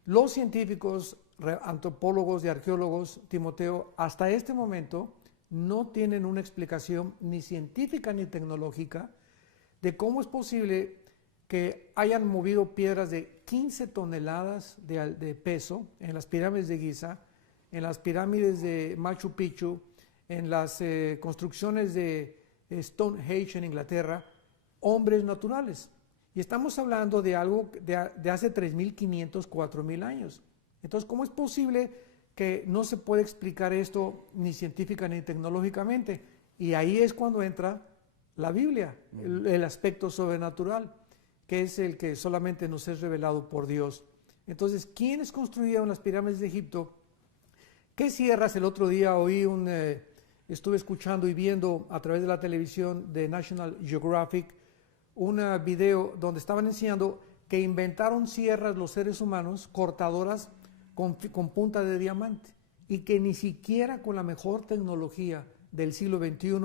los científicos, antropólogos y arqueólogos, Timoteo, hasta este momento no tienen una explicación ni científica ni tecnológica de cómo es posible que hayan movido piedras de 15 toneladas de peso en las pirámides de Giza, en las pirámides de Machu Picchu, en las construcciones de Stonehenge en Inglaterra, hombres naturales. Y estamos hablando de algo de hace 3,500, 4,000 años. Entonces, ¿cómo es posible que no se puede explicar esto ni científica ni tecnológicamente? Y ahí es cuando entra la Biblia, el aspecto sobrenatural, que es el que solamente nos es revelado por Dios. Entonces, ¿quiénes construyeron las pirámides de Egipto? ¿Qué sierras? El otro día estuve escuchando y viendo a través de la televisión de National Geographic un video donde estaban enseñando que inventaron sierras los seres humanos, cortadoras con punta de diamante, y que ni siquiera con la mejor tecnología del siglo XXI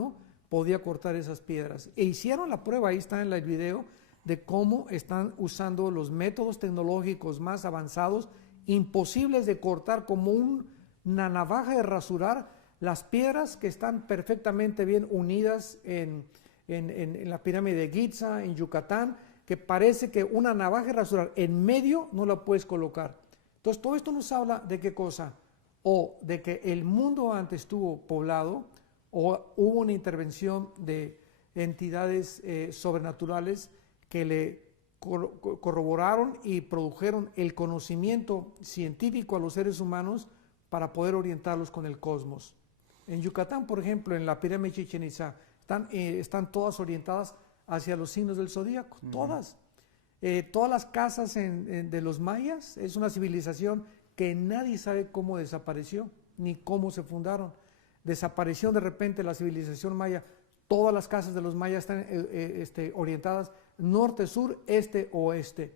podía cortar esas piedras. E hicieron la prueba, ahí está en el video, de cómo están usando los métodos tecnológicos más avanzados, imposibles de cortar, como una navaja de rasurar las piedras que están perfectamente bien unidas en la pirámide de Giza, en Yucatán, que parece que una navaja de rasurar en medio no la puedes colocar. Entonces, todo esto nos habla de qué cosa, o de que el mundo antes estuvo poblado, o hubo una intervención de entidades sobrenaturales que le corroboraron y produjeron el conocimiento científico a los seres humanos para poder orientarlos con el cosmos. En Yucatán, por ejemplo, en la pirámide de Chichén Itzá, están todas orientadas hacia los signos del zodíaco, todas. Todas las casas de los mayas es una civilización que nadie sabe cómo desapareció, ni cómo se fundaron. Desapareció de repente la civilización maya. Todas las casas de los mayas están orientadas norte, sur, este, oeste.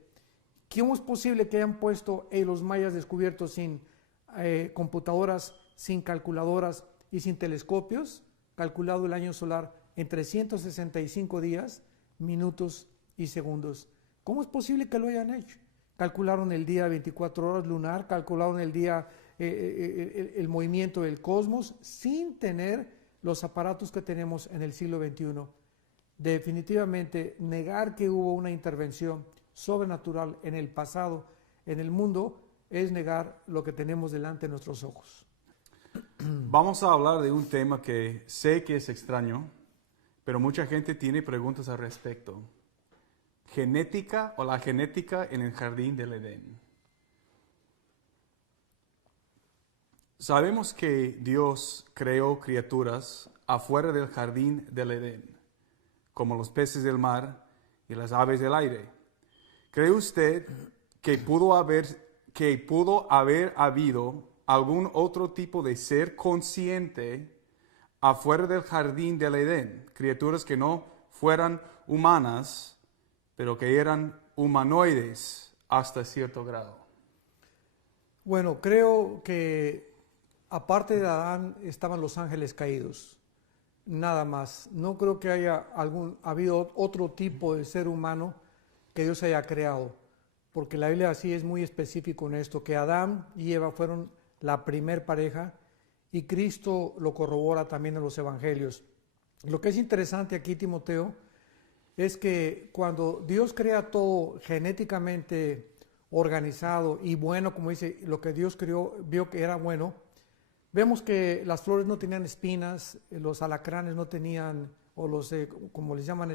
¿Cómo es posible que hayan puesto los mayas descubiertos sin computadoras, sin calculadoras y sin telescopios? Calculado el año solar en 365 días, minutos y segundos. ¿Cómo es posible que lo hayan hecho? Calcularon el día 24 horas lunar, calcularon el día, el movimiento del cosmos, sin tener los aparatos que tenemos en el siglo XXI. Definitivamente, negar que hubo una intervención sobrenatural en el pasado, en el mundo, es negar lo que tenemos delante de nuestros ojos. Vamos a hablar de un tema que sé que es extraño, pero mucha gente tiene preguntas al respecto. Genética o la genética en el jardín del Edén. Sabemos que Dios creó criaturas afuera del jardín del Edén, como los peces del mar y las aves del aire. ¿Cree usted que pudo haber habido algún otro tipo de ser consciente afuera del jardín del Edén? Criaturas que no fueran humanas, pero que eran humanoides hasta cierto grado. Bueno, creo que aparte de Adán estaban los ángeles caídos, nada más. No creo que haya habido otro tipo de ser humano que Dios haya creado, porque la Biblia así es muy específico en esto, que Adán y Eva fueron la primer pareja, y Cristo lo corrobora también en los evangelios. Lo que es interesante aquí, Timoteo, es que cuando Dios crea todo genéticamente organizado y bueno, como dice, lo que Dios creó, vio que era bueno, vemos que las flores no tenían espinas, los alacranes no tenían, o los, como les llaman,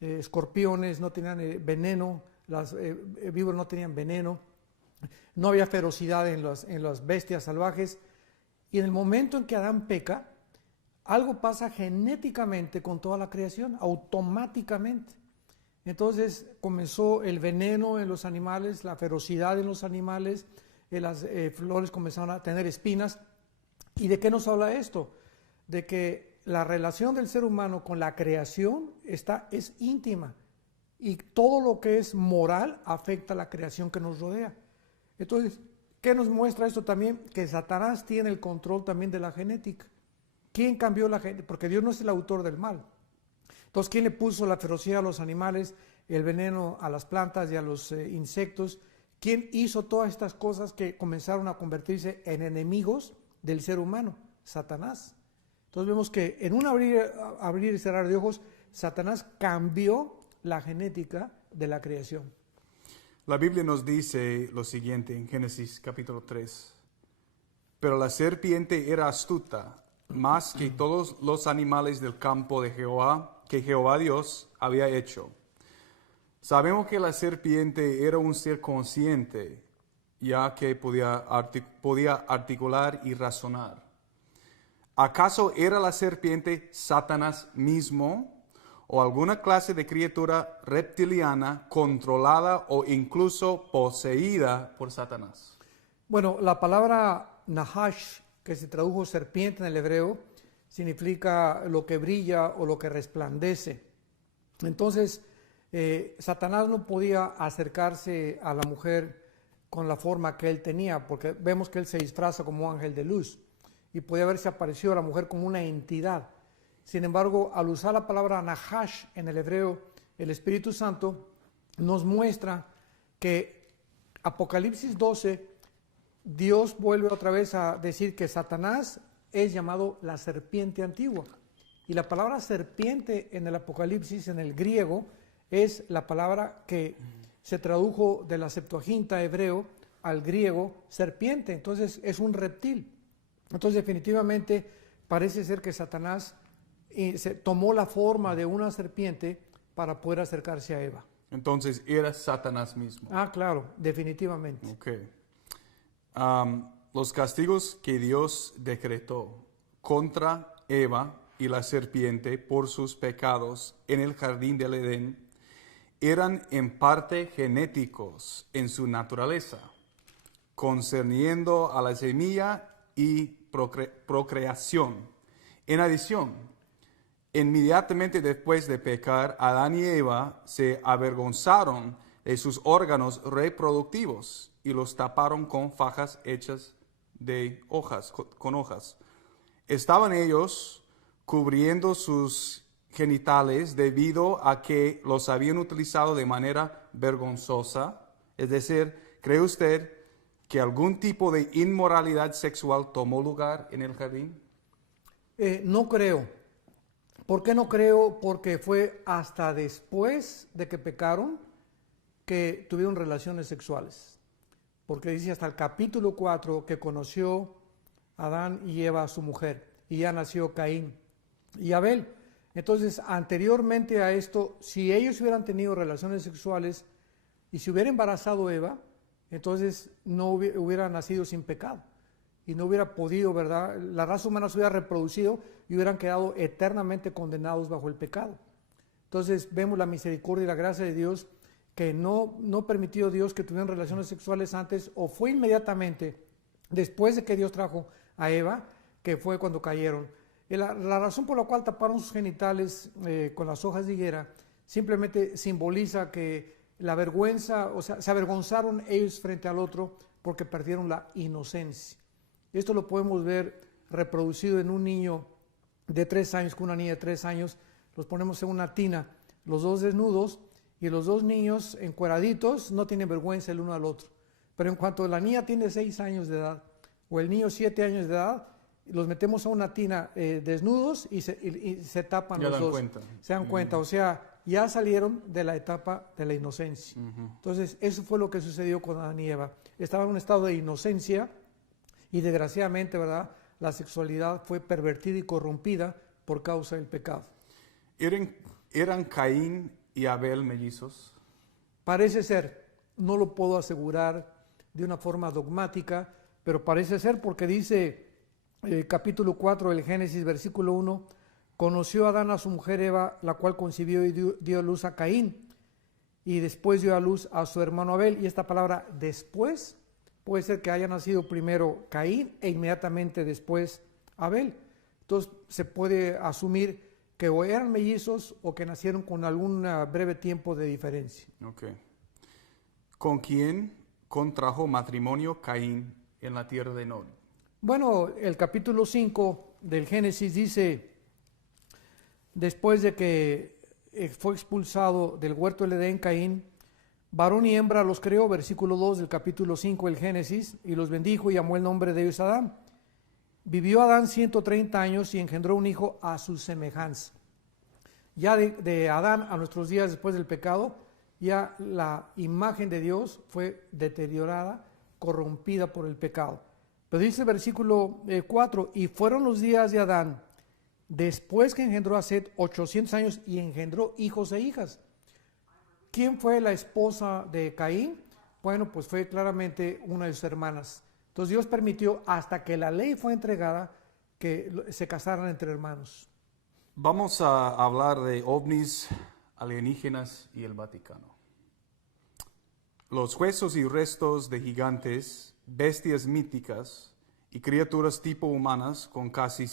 escorpiones no tenían veneno, las víboras no tenían veneno, no había ferocidad en las bestias salvajes. Y en el momento en que Adán peca, algo pasa genéticamente con toda la creación, automáticamente. Entonces comenzó el veneno en los animales, la ferocidad en los animales, las flores comenzaron a tener espinas. ¿Y de qué nos habla esto? De que la relación del ser humano con la creación es íntima, y todo lo que es moral afecta a la creación que nos rodea. Entonces, ¿qué nos muestra esto también? Que Satanás tiene el control también de la genética. ¿Quién cambió la genética? Porque Dios no es el autor del mal. Entonces, ¿quién le puso la ferocidad a los animales, el veneno a las plantas y a los insectos? ¿Quién hizo todas estas cosas que comenzaron a convertirse en enemigos del ser humano? Satanás. Entonces vemos que en un abrir y cerrar de ojos, Satanás cambió la genética de la creación. La Biblia nos dice lo siguiente en Génesis capítulo 3. Pero la serpiente era astuta, más que todos los animales del campo de Jehová, que Jehová Dios había hecho. Sabemos que la serpiente era un ser consciente, ya que podía articular y razonar. ¿Acaso era la serpiente Satanás mismo o alguna clase de criatura reptiliana controlada o incluso poseída por Satanás? Bueno, la palabra Nahash, que se tradujo serpiente en el hebreo, significa lo que brilla o lo que resplandece. Entonces, Satanás no podía acercarse a la mujer con la forma que él tenía, porque vemos que él se disfraza como ángel de luz, y podía haberse aparecido a la mujer como una entidad. Sin embargo, al usar la palabra Nahash en el hebreo, el Espíritu Santo nos muestra que Apocalipsis 12, Dios vuelve otra vez a decir que Satanás es llamado la serpiente antigua. Y la palabra serpiente en el Apocalipsis, en el griego, es la palabra que se tradujo de la Septuaginta hebreo al griego serpiente. Entonces es un reptil. Entonces definitivamente parece ser que Satanás se tomó la forma de una serpiente para poder acercarse a Eva. Entonces era Satanás mismo. Ah, claro, definitivamente. Okay. Los castigos que Dios decretó contra Eva y la serpiente por sus pecados en el jardín del Edén eran en parte genéticos en su naturaleza, concerniendo a la semilla y procreación. En adición, inmediatamente después de pecar, Adán y Eva se avergonzaron de sus órganos reproductivos y los taparon con fajas hechas de hojas, con hojas. Estaban ellos cubriendo sus genitales debido a que los habían utilizado de manera vergonzosa. Es decir, ¿cree usted que algún tipo de inmoralidad sexual tomó lugar en el jardín? No creo. ¿Por qué no creo? Porque fue hasta después de que pecaron que tuvieron relaciones sexuales. Porque dice hasta el capítulo 4 que conoció Adán y Eva a su mujer, y ya nació Caín y Abel. Entonces, anteriormente a esto, si ellos hubieran tenido relaciones sexuales y se hubiera embarazado Eva, entonces no hubiera nacido sin pecado y no hubiera podido, ¿verdad? La raza humana se hubiera reproducido y hubieran quedado eternamente condenados bajo el pecado. Entonces vemos la misericordia y la gracia de Dios, que no permitió Dios que tuvieran relaciones sexuales antes, o fue inmediatamente después de que Dios trajo a Eva, que fue cuando cayeron. La razón por la cual taparon sus genitales con las hojas de higuera simplemente simboliza que la vergüenza, o sea, se avergonzaron ellos frente al otro porque perdieron la inocencia. Esto lo podemos ver reproducido en un niño de 3 años con una niña de 3 años. Los ponemos en una tina, los dos desnudos, y los dos niños encueraditos no tienen vergüenza el uno al otro. Pero en cuanto la niña tiene 6 años de edad, o el niño 7 años de edad, los metemos a una tina desnudos y se tapan Ya los dan dos. cuenta. Se dan cuenta, o sea, ya salieron de la etapa de la inocencia. Entonces, eso fue lo que sucedió con Adán y Eva. Estaban en un estado de inocencia y desgraciadamente, ¿verdad?, la sexualidad fue pervertida y corrompida por causa del pecado. ¿Eran Caín y Abel mellizos? Parece ser, no lo puedo asegurar de una forma dogmática, pero parece ser porque dice capítulo 4 del Génesis, versículo 1, conoció Adán a su mujer Eva, la cual concibió y dio a luz a Caín, y después dio a luz a su hermano Abel. Y esta palabra después puede ser que haya nacido primero Caín e inmediatamente después Abel. Entonces se puede asumir que o eran mellizos o que nacieron con algún breve tiempo de diferencia. Okay. ¿Con quién contrajo matrimonio Caín en la tierra de Nod? Bueno, el capítulo 5 del Génesis dice, después de que fue expulsado del huerto del Edén Caín, varón y hembra los creó, versículo 2 del capítulo 5 del Génesis, y los bendijo y llamó el nombre de ellos Adán. Vivió Adán 130 años y engendró un hijo a su semejanza. Ya de Adán a nuestros días después del pecado, ya la imagen de Dios fue deteriorada, corrompida por el pecado. Pero dice el versículo 4, y fueron los días de Adán, después que engendró a Set, 800 años y engendró hijos e hijas. ¿Quién fue la esposa de Caín? Bueno, pues fue claramente una de sus hermanas. Entonces Dios permitió, hasta que la ley fue entregada, que se casaran entre hermanos. Vamos a hablar de ovnis, alienígenas y el Vaticano. Los huesos y restos de gigantes, bestias míticas y criaturas tipo humanas son casi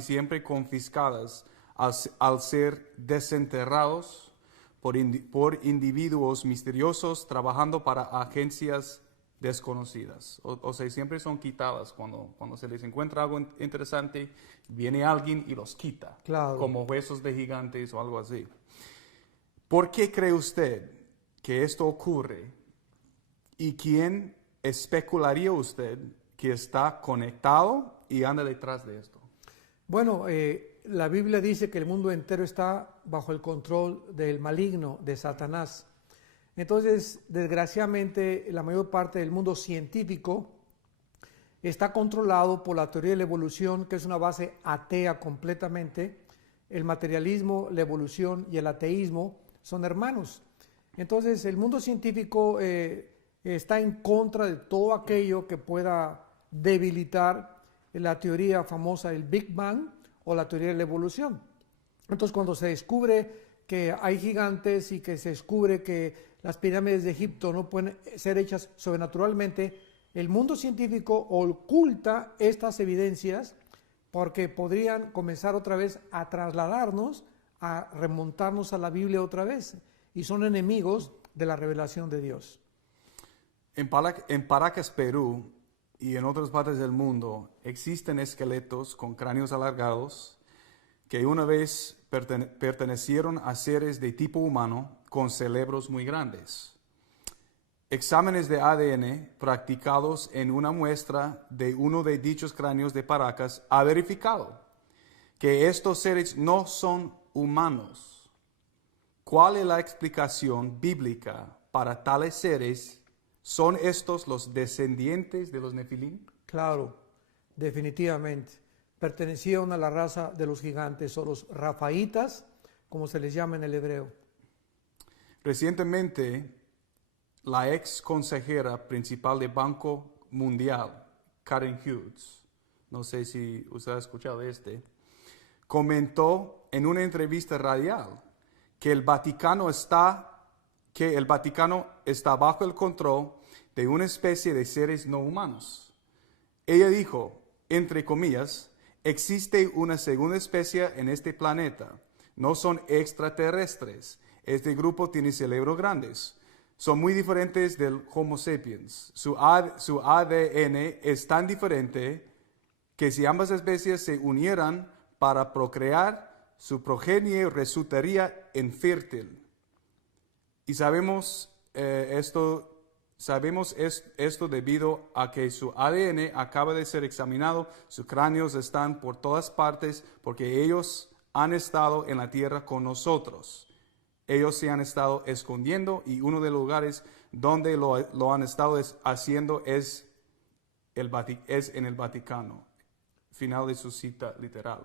siempre confiscadas al ser desenterrados por individuos misteriosos trabajando para agencias desconocidas. O sea, siempre son quitadas cuando se les encuentra algo interesante, viene alguien y los quita, Claro. como huesos de gigantes o algo así. ¿Por qué cree usted que esto ocurre? ¿Y quién especularía usted que está conectado y anda detrás de esto? Bueno, la Biblia dice que el mundo entero está bajo el control del maligno, de Satanás. Entonces, desgraciadamente, la mayor parte del mundo científico está controlado por la teoría de la evolución, que es una base atea completamente. El materialismo, la evolución y el ateísmo son hermanos. Entonces, el mundo científico está en contra de todo aquello que pueda debilitar la teoría famosa del Big Bang o la teoría de la evolución. Entonces, cuando se descubre que hay gigantes y que se descubre que las pirámides de Egipto no pueden ser hechas sobrenaturalmente, el mundo científico oculta estas evidencias porque podrían comenzar otra vez a trasladarnos, a remontarnos a la Biblia otra vez, y son enemigos de la revelación de Dios. En Paracas, Perú, y en otras partes del mundo existen esqueletos con cráneos alargados que una vez pertenecieron a seres de tipo humano con cerebros muy grandes. Exámenes de ADN practicados en una muestra de uno de dichos cráneos de Paracas ha verificado que estos seres no son humanos. ¿Cuál es la explicación bíblica para tales seres? ¿Son estos los descendientes de los Nefilim? Claro, definitivamente. Pertenecían a la raza de los gigantes o los rafaitas, como se les llama en el hebreo. Recientemente, la ex consejera principal del Banco Mundial, Karen Hughes, no sé si usted ha escuchado comentó en una entrevista radial que el Vaticano está bajo el control de una especie de seres no humanos. Ella dijo, entre comillas, existe una segunda especie en este planeta. No son extraterrestres. Este grupo tiene cerebros grandes. Son muy diferentes del Homo sapiens. Su ADN es tan diferente que si ambas especies se unieran para procrear, su progenie resultaría infértil. Y sabemos esto Sabemos esto debido a que su ADN acaba de ser examinado, sus cráneos están por todas partes porque ellos han estado en la tierra con nosotros. Ellos se han estado escondiendo y uno de los lugares donde lo han estado haciendo es en el Vaticano. Final de su cita literal.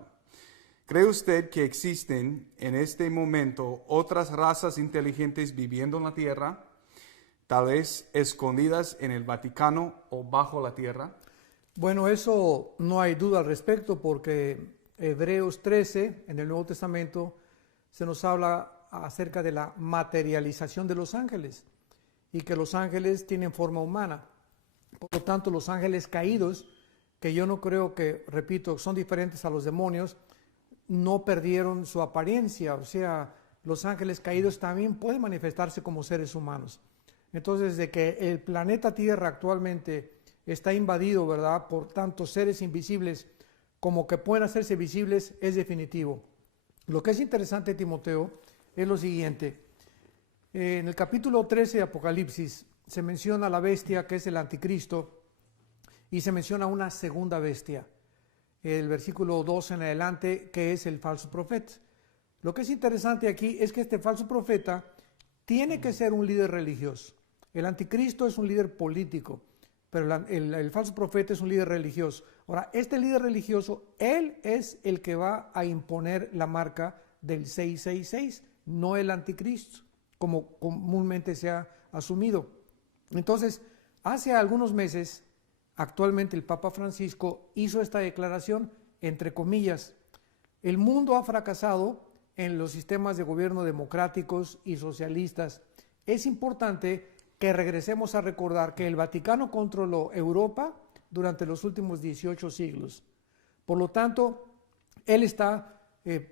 ¿Cree usted que existen en este momento otras razas inteligentes viviendo en la tierra, tal vez escondidas en el Vaticano o bajo la tierra? Bueno, eso no hay duda al respecto porque Hebreos 13 en el Nuevo Testamento se nos habla acerca de la materialización de los ángeles y que los ángeles tienen forma humana. Por lo tanto, los ángeles caídos, que yo no creo que, repito, son diferentes a los demonios, no perdieron su apariencia. O sea, los ángeles caídos también pueden manifestarse como seres humanos. Entonces, de que el planeta Tierra actualmente está invadido, ¿verdad?, por tantos seres invisibles como que pueden hacerse visibles, es definitivo. Lo que es interesante, Timoteo, es lo siguiente. En el capítulo 13 de Apocalipsis se menciona la bestia que es el anticristo y se menciona una segunda bestia. El versículo 2 en adelante, que es el falso profeta. Lo que es interesante aquí es que este falso profeta tiene que ser un líder religioso. El anticristo es un líder político, pero el falso profeta es un líder religioso. Ahora, este líder religioso, él es el que va a imponer la marca del 666, no el anticristo, como comúnmente se ha asumido. Entonces, hace algunos meses, actualmente el Papa Francisco hizo esta declaración, entre comillas: el mundo ha fracasado en los sistemas de gobierno democráticos y socialistas. Es importante que regresemos a recordar que el Vaticano controló Europa durante los últimos 18 siglos. Por lo tanto, él está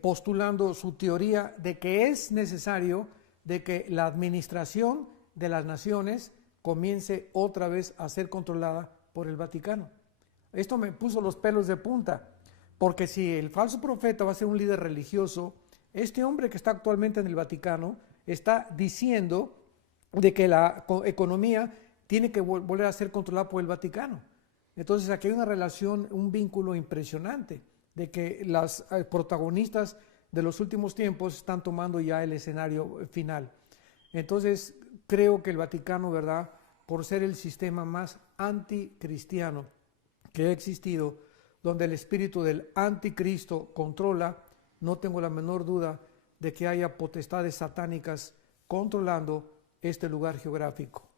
postulando su teoría de que es necesario de que la administración de las naciones comience otra vez a ser controlada por el Vaticano. Esto me puso los pelos de punta, porque si el falso profeta va a ser un líder religioso, este hombre que está actualmente en el Vaticano está diciendo de que la economía tiene que volver a ser controlada por el Vaticano. Entonces aquí hay una relación, un vínculo impresionante, de que las protagonistas de los últimos tiempos están tomando ya el escenario final. Entonces creo que el Vaticano, ¿verdad?, por ser el sistema más anticristiano que ha existido, donde el espíritu del anticristo controla, no tengo la menor duda de que haya potestades satánicas controlando este lugar geográfico.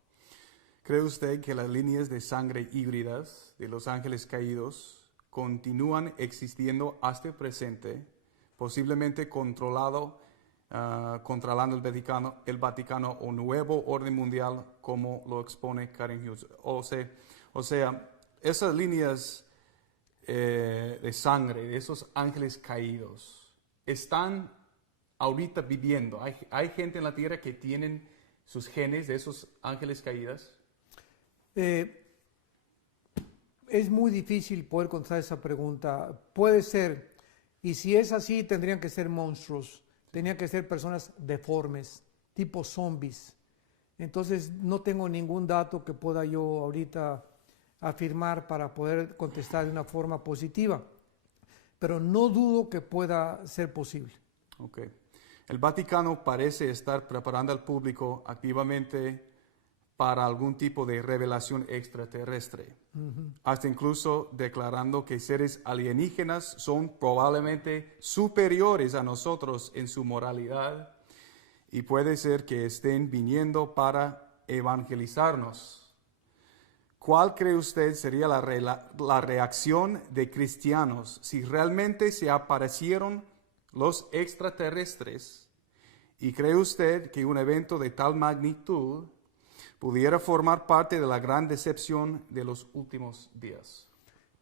¿Cree usted que las líneas de sangre híbridas de los ángeles caídos continúan existiendo hasta el presente, posiblemente controlando el Vaticano o nuevo orden mundial, como lo expone Karen Hughes? O sea, esas líneas de sangre de esos ángeles caídos están ahorita viviendo. Hay gente en la tierra que tienen sus genes de esos ángeles caídos. Es muy difícil poder contestar esa pregunta. Puede ser, y si es así, tendrían que ser monstruos, tenían que ser personas deformes, tipo zombies. Entonces no tengo ningún dato que pueda yo ahorita afirmar para poder contestar de una forma positiva, pero no dudo que pueda ser posible. Okay. El Vaticano parece estar preparando al público activamente para algún tipo de revelación extraterrestre, hasta incluso declarando que seres alienígenas son probablemente superiores a nosotros en su moralidad y puede ser que estén viniendo para evangelizarnos. ¿Cuál cree usted sería la reacción de cristianos si realmente se aparecieron los extraterrestres? ¿Y cree usted que un evento de tal magnitud pudiera formar parte de la gran decepción de los últimos días?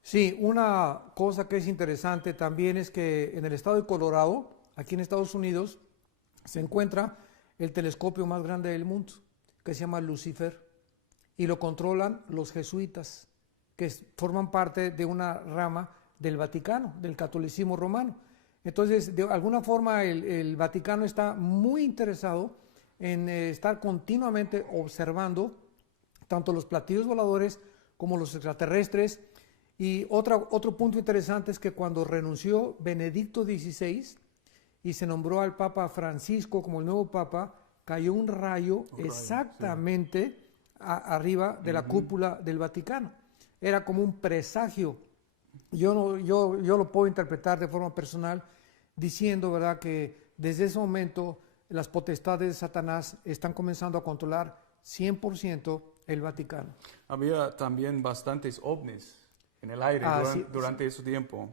Sí, una cosa que es interesante también es que en el estado de Colorado, aquí en Estados Unidos, se encuentra el telescopio más grande del mundo, que se llama Lucifer, y lo controlan los jesuitas, que forman parte de una rama del Vaticano, del catolicismo romano. Entonces, de alguna forma, el Vaticano está muy interesado en estar continuamente observando tanto los platillos voladores como los extraterrestres. Y otro punto interesante es que cuando renunció Benedicto XVI y se nombró al Papa Francisco como el nuevo Papa, cayó un rayo exactamente arriba de la cúpula del Vaticano. Era como un presagio. Yo lo puedo interpretar de forma personal diciendo, ¿verdad?, que desde ese momento las potestades de Satanás están comenzando a controlar 100% el Vaticano. Había también bastantes ovnis en el aire durante ese tiempo.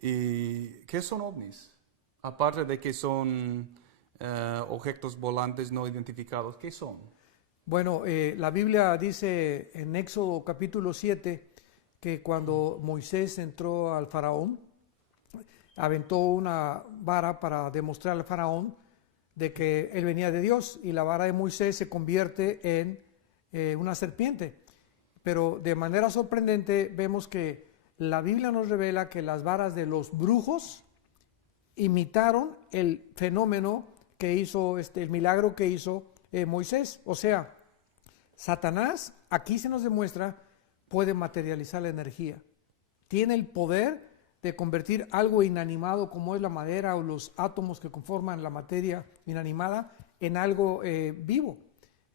¿Y qué son ovnis? Aparte de que son objetos volantes no identificados, ¿qué son? Bueno, la Biblia dice en Éxodo capítulo 7 que cuando Moisés entró al faraón, aventó una vara para demostrar al faraón de que él venía de Dios, y la vara de Moisés se convierte en una serpiente. Pero de manera sorprendente vemos que la Biblia nos revela que las varas de los brujos imitaron el fenómeno que hizo, el milagro que hizo Moisés. O sea, Satanás, aquí se nos demuestra, puede materializar la energía. Tiene el poder de convertir algo inanimado como es la madera o los átomos que conforman la materia inanimada en algo vivo.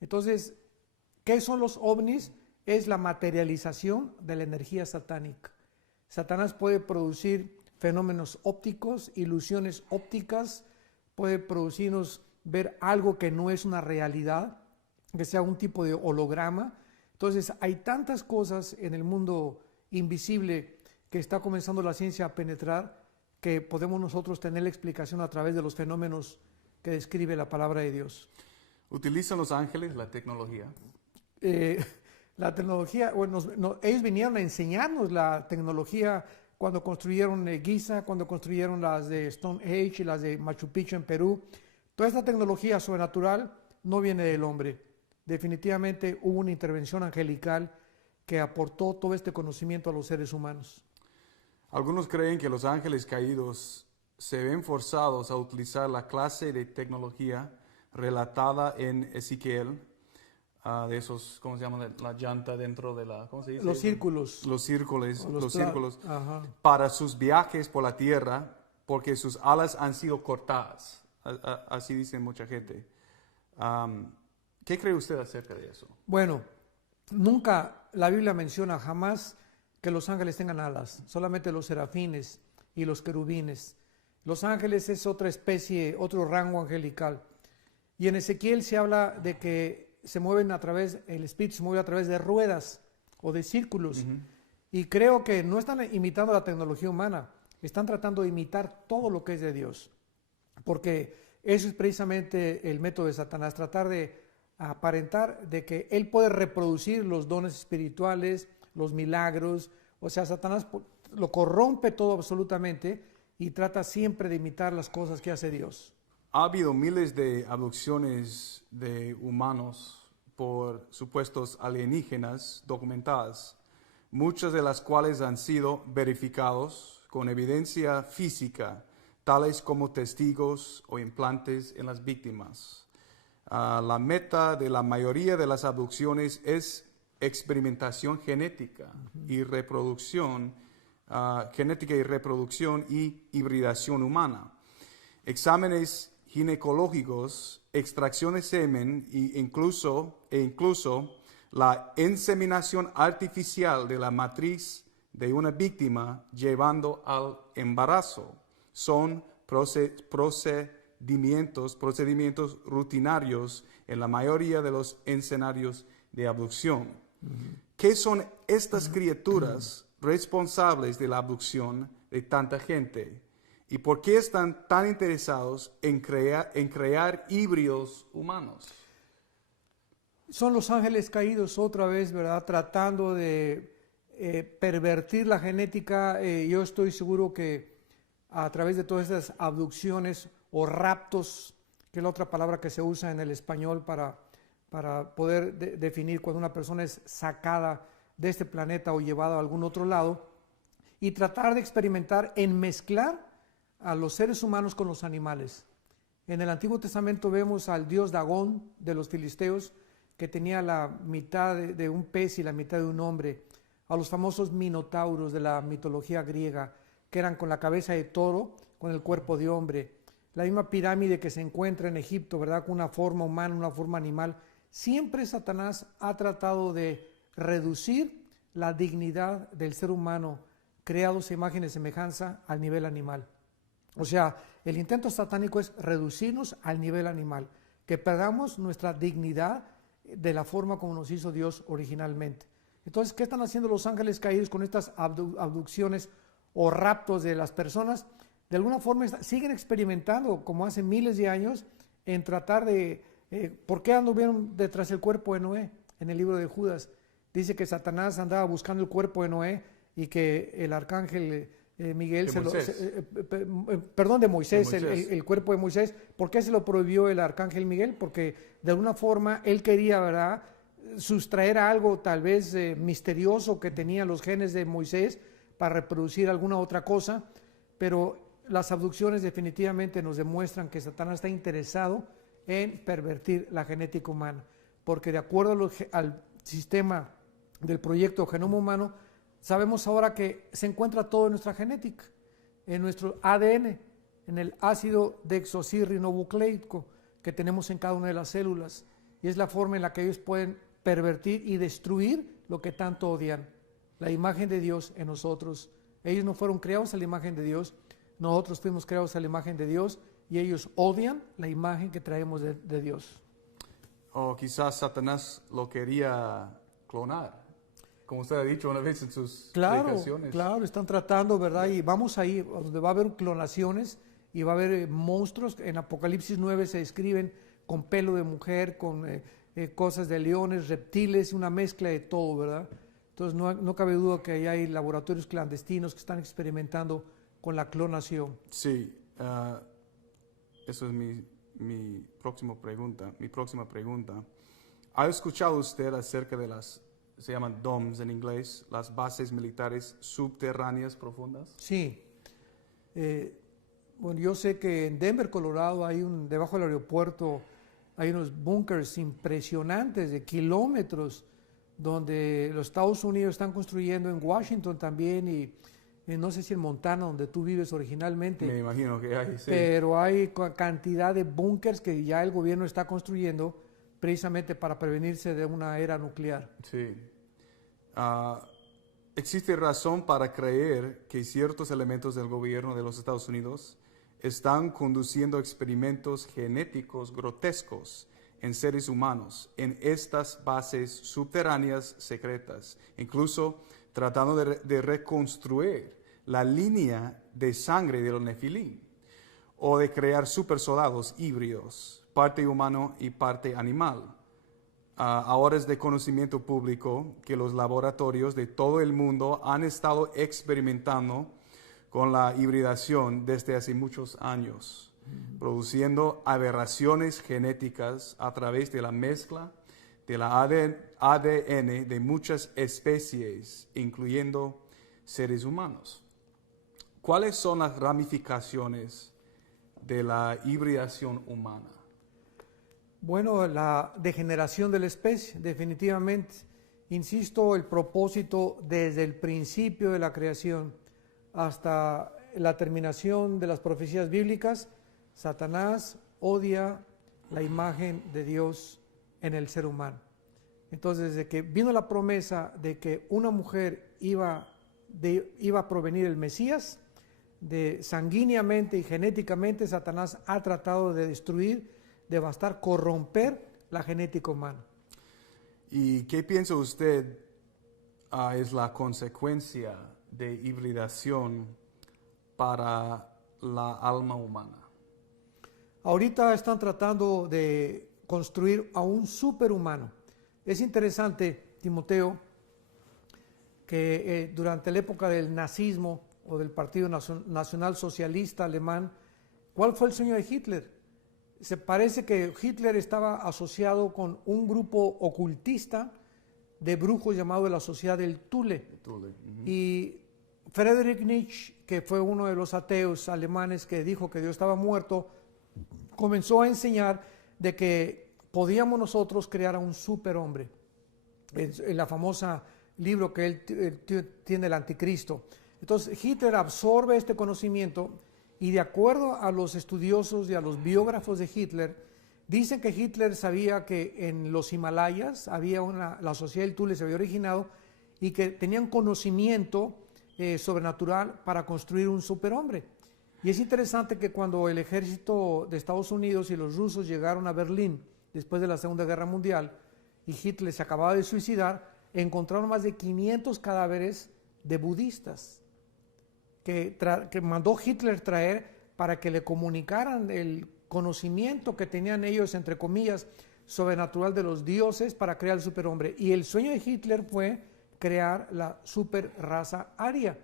Entonces, ¿qué son los ovnis? Es la materialización de la energía satánica. Satanás puede producir fenómenos ópticos, ilusiones ópticas, puede producirnos ver algo que no es una realidad, que sea un tipo de holograma. Entonces, hay tantas cosas en el mundo invisible que está comenzando la ciencia a penetrar, que podemos nosotros tener la explicación a través de los fenómenos que describe la palabra de Dios. ¿Utilizan los ángeles la tecnología? La tecnología, bueno, ellos vinieron a enseñarnos la tecnología cuando construyeron Giza, cuando construyeron las de Stonehenge y las de Machu Picchu en Perú. Toda esta tecnología sobrenatural no viene del hombre. Definitivamente hubo una intervención angelical que aportó todo este conocimiento a los seres humanos. Algunos creen que los ángeles caídos se ven forzados a utilizar la clase de tecnología relatada en Ezequiel, de esos, ¿cómo se llama? La llanta dentro de la, ¿cómo se dice? Los círculos. Los círculos, Ajá. para sus viajes por la tierra, porque sus alas han sido cortadas. Así dice mucha gente. ¿Qué cree usted acerca de eso? Bueno, nunca la Biblia menciona jamás que los ángeles tengan alas, solamente los serafines y los querubines. Los ángeles es otra especie, otro rango angelical. Y en Ezequiel se habla de que se mueven el espíritu se mueve a través de ruedas o de círculos. Y creo que no están imitando la tecnología humana, están tratando de imitar todo lo que es de Dios. Porque eso es precisamente el método de Satanás, tratar de aparentar de que él puede reproducir los dones espirituales, los milagros. O sea, Satanás lo corrompe todo absolutamente y trata siempre de imitar las cosas que hace Dios. Ha habido miles de abducciones de humanos por supuestos alienígenas documentadas, muchas de las cuales han sido verificados con evidencia física, tales como testigos o implantes en las víctimas. La meta de la mayoría de las abducciones es experimentación genética y reproducción, y hibridación humana. Exámenes ginecológicos, extracciones de semen e incluso la inseminación artificial de la matriz de una víctima llevando al embarazo son procedimientos rutinarios en la mayoría de los escenarios de abducción. ¿Qué son estas criaturas responsables de la abducción de tanta gente? ¿Y por qué están tan interesados en crear híbridos humanos? Son los ángeles caídos otra vez, ¿verdad? Tratando de pervertir la genética. Yo estoy seguro que a través de todas estas abducciones o raptos, que es la otra palabra que se usa en el español para poder definir cuando una persona es sacada de este planeta o llevada a algún otro lado, y tratar de experimentar en mezclar a los seres humanos con los animales. En el Antiguo Testamento vemos al dios Dagón de los filisteos, que tenía la mitad de un pez y la mitad de un hombre, a los famosos minotauros de la mitología griega, que eran con la cabeza de toro, con el cuerpo de hombre, la misma pirámide que se encuentra en Egipto, ¿verdad? Con una forma humana, una forma animal. Siempre Satanás ha tratado de reducir la dignidad del ser humano, creado a imagen y semejanza, al nivel animal. O sea, el intento satánico es reducirnos al nivel animal, que perdamos nuestra dignidad de la forma como nos hizo Dios originalmente. Entonces, ¿qué están haciendo los ángeles caídos con estas abducciones o raptos de las personas? De alguna forma siguen experimentando, como hace miles de años, en tratar de... ¿Por qué anduvieron detrás del cuerpo de Noé? En el libro de Judas dice que Satanás andaba buscando el cuerpo de Noé y que el arcángel Miguel, de Moisés, el cuerpo de Moisés. ¿Por qué se lo prohibió el arcángel Miguel? Porque de alguna forma él quería, ¿verdad?, sustraer algo tal vez misterioso que tenían los genes de Moisés para reproducir alguna otra cosa, pero las abducciones definitivamente nos demuestran que Satanás está interesado en pervertir la genética humana, porque de acuerdo al sistema del proyecto Genoma Humano, sabemos ahora que se encuentra todo en nuestra genética, en nuestro ADN, en el ácido desoxirribonucleico que tenemos en cada una de las células, y es la forma en la que ellos pueden pervertir y destruir lo que tanto odian, la imagen de Dios en nosotros. Ellos no fueron creados a la imagen de Dios, nosotros fuimos creados a la imagen de Dios, y ellos odian la imagen que traemos de Dios. O quizás Satanás lo quería clonar, como usted ha dicho una vez en sus predicaciones. Claro, están tratando, ¿verdad? Y vamos ahí, donde va a haber clonaciones y va a haber monstruos. En Apocalipsis 9 se describen con pelo de mujer, con cosas de leones, reptiles, una mezcla de todo, ¿verdad? Entonces no cabe duda que ahí hay laboratorios clandestinos que están experimentando con la clonación. Sí, eso es mi próxima pregunta. ¿Ha escuchado usted acerca de se llaman DOMS en inglés, las bases militares subterráneas profundas? Sí. Bueno, yo sé que en Denver, Colorado, debajo del aeropuerto, hay unos búnkers impresionantes de kilómetros donde los Estados Unidos están construyendo, en Washington también, y no sé si en Montana, donde tú vives originalmente. Me imagino que hay, sí. Pero hay cantidad de búnkers que ya el gobierno está construyendo precisamente para prevenirse de una era nuclear. Sí. ¿Existe razón para creer que ciertos elementos del gobierno de los Estados Unidos están conduciendo experimentos genéticos grotescos en seres humanos en estas bases subterráneas secretas, incluso tratando de reconstruir la línea de sangre de los Nefilim, o de crear supersoldados híbridos, parte humano y parte animal? Ahora es de conocimiento público que los laboratorios de todo el mundo han estado experimentando con la hibridación desde hace muchos años, produciendo aberraciones genéticas a través de la mezcla de la ADN de muchas especies, incluyendo seres humanos. ¿Cuáles son las ramificaciones de la hibridación humana? Bueno, la degeneración de la especie, definitivamente. Insisto, el propósito desde el principio de la creación hasta la terminación de las profecías bíblicas, Satanás odia la imagen de Dios en el ser humano. Entonces, desde que vino la promesa de que una mujer iba a provenir el Mesías, sanguíneamente y genéticamente, Satanás ha tratado de destruir, devastar, corromper la genética humana. ¿Y qué piensa usted es la consecuencia de hibridación para la alma humana? Ahorita están tratando de construir a un superhumano. Es interesante, Timoteo, que durante la época del nazismo o del Partido Nacional Socialista Alemán, ¿cuál fue el sueño de Hitler? Se parece que Hitler estaba asociado con un grupo ocultista de brujos llamado la Sociedad del Thule. Y Friedrich Nietzsche, que fue uno de los ateos alemanes que dijo que Dios estaba muerto, comenzó a enseñar de que podíamos nosotros crear a un superhombre. En la famosa libro que él tiene, el Anticristo. Entonces Hitler absorbe este conocimiento y de acuerdo a los estudiosos y a los biógrafos de Hitler, dicen que Hitler sabía que en los Himalayas la sociedad del Thule se había originado y que tenían conocimiento sobrenatural para construir un superhombre. Y es interesante que cuando el ejército de Estados Unidos y los rusos llegaron a Berlín después de la Segunda Guerra Mundial y Hitler se acababa de suicidar, encontraron más de 500 cadáveres de budistas que mandó Hitler traer para que le comunicaran el conocimiento que tenían ellos, entre comillas, sobrenatural de los dioses para crear el superhombre. Y el sueño de Hitler fue crear la super raza aria,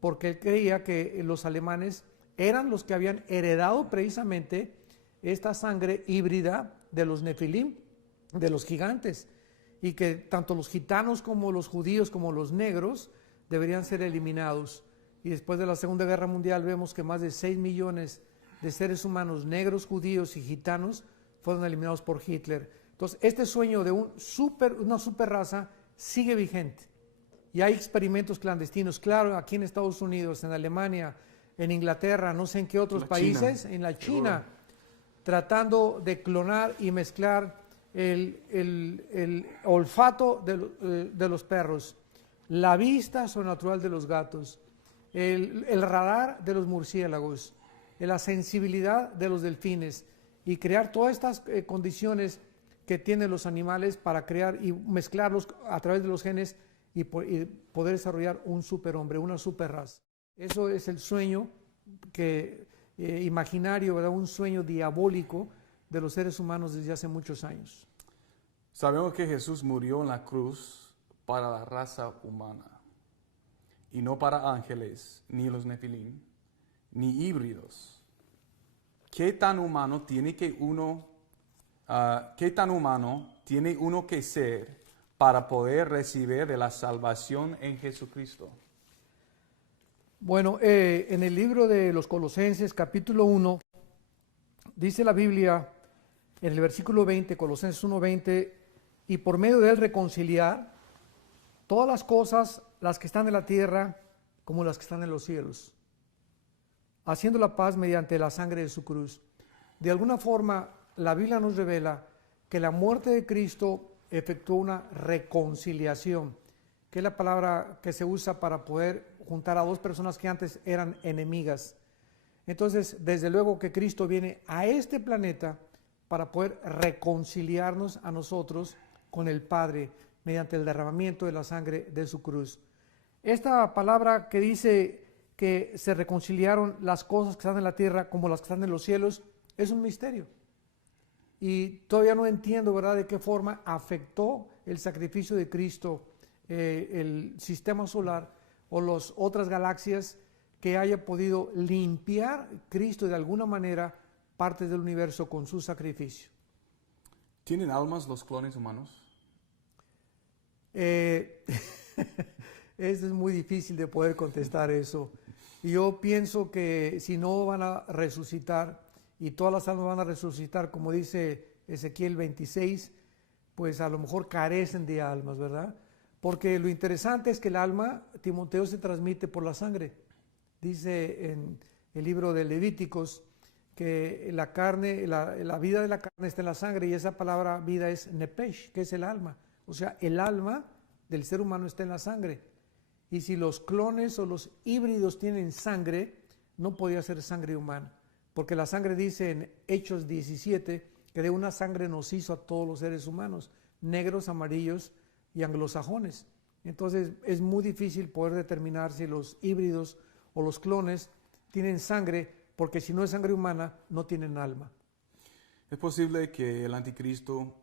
porque él creía que los alemanes eran los que habían heredado precisamente esta sangre híbrida de los nefilim, de los gigantes, y que tanto los gitanos como los judíos como los negros deberían ser eliminados. Y después de la Segunda Guerra Mundial vemos que más de 6 millones de seres humanos negros, judíos y gitanos fueron eliminados por Hitler. Entonces este sueño de una super raza sigue vigente. Y hay experimentos clandestinos, claro, aquí en Estados Unidos, en Alemania, en Inglaterra, no sé en qué otros países, en la China, tratando de clonar y mezclar el olfato de los perros, la vista sobrenatural de los gatos, el radar de los murciélagos, la sensibilidad de los delfines, y crear todas estas condiciones que tienen los animales para crear y mezclarlos a través de los genes y poder desarrollar un superhombre, una superraza. Eso es el sueño imaginario, ¿verdad? Un sueño diabólico de los seres humanos desde hace muchos años. Sabemos que Jesús murió en la cruz para la raza humana y no para ángeles, ni los nefilim, ni híbridos. ¿Qué tan humano tiene uno que ser para poder recibir de la salvación en Jesucristo? Bueno, en el libro de los Colosenses, capítulo 1, dice la Biblia, en el versículo 20, Colosenses 1:20, y por medio de él reconciliar todas las cosas, las que están en la tierra como las que están en los cielos, haciendo la paz mediante la sangre de su cruz. De alguna forma, la Biblia nos revela que la muerte de Cristo efectuó una reconciliación, que es la palabra que se usa para poder juntar a dos personas que antes eran enemigas. Entonces, desde luego que Cristo viene a este planeta para poder reconciliarnos a nosotros con el Padre mediante el derramamiento de la sangre de su cruz. Esta palabra que dice que se reconciliaron las cosas que están en la tierra como las que están en los cielos es un misterio. Y todavía no entiendo, ¿verdad?, de qué forma afectó el sacrificio de Cristo el sistema solar o las otras galaxias, que haya podido limpiar Cristo de alguna manera partes del universo con su sacrificio. ¿Tienen almas los clones humanos? Es muy difícil de poder contestar eso. Yo pienso que si no van a resucitar y todas las almas van a resucitar, como dice Ezequiel 26, pues a lo mejor carecen de almas, ¿verdad? Porque lo interesante es que el alma, Timoteo, se transmite por la sangre. Dice en el libro de Levíticos que la carne, la vida de la carne está en la sangre, y esa palabra vida es nepesh, que es el alma. O sea, el alma del ser humano está en la sangre. Y si los clones o los híbridos tienen sangre, no podía ser sangre humana. Porque la sangre dice en Hechos 17 que de una sangre nos hizo a todos los seres humanos, negros, amarillos y anglosajones. Entonces es muy difícil poder determinar si los híbridos o los clones tienen sangre, porque si no es sangre humana, no tienen alma. ¿Es posible que el anticristo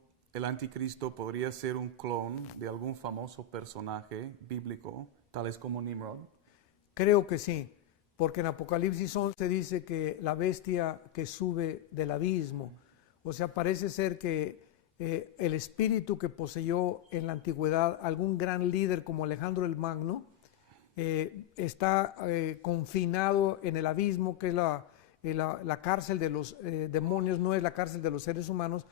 podría ser un clon de algún famoso personaje bíblico, tales como Nimrod? Creo que sí, porque en Apocalipsis 11 dice que la bestia que sube del abismo, o sea, parece ser que el espíritu que poseyó en la antigüedad algún gran líder como Alejandro el Magno, está confinado en el abismo, que es la cárcel de los demonios no es la cárcel de los seres humanos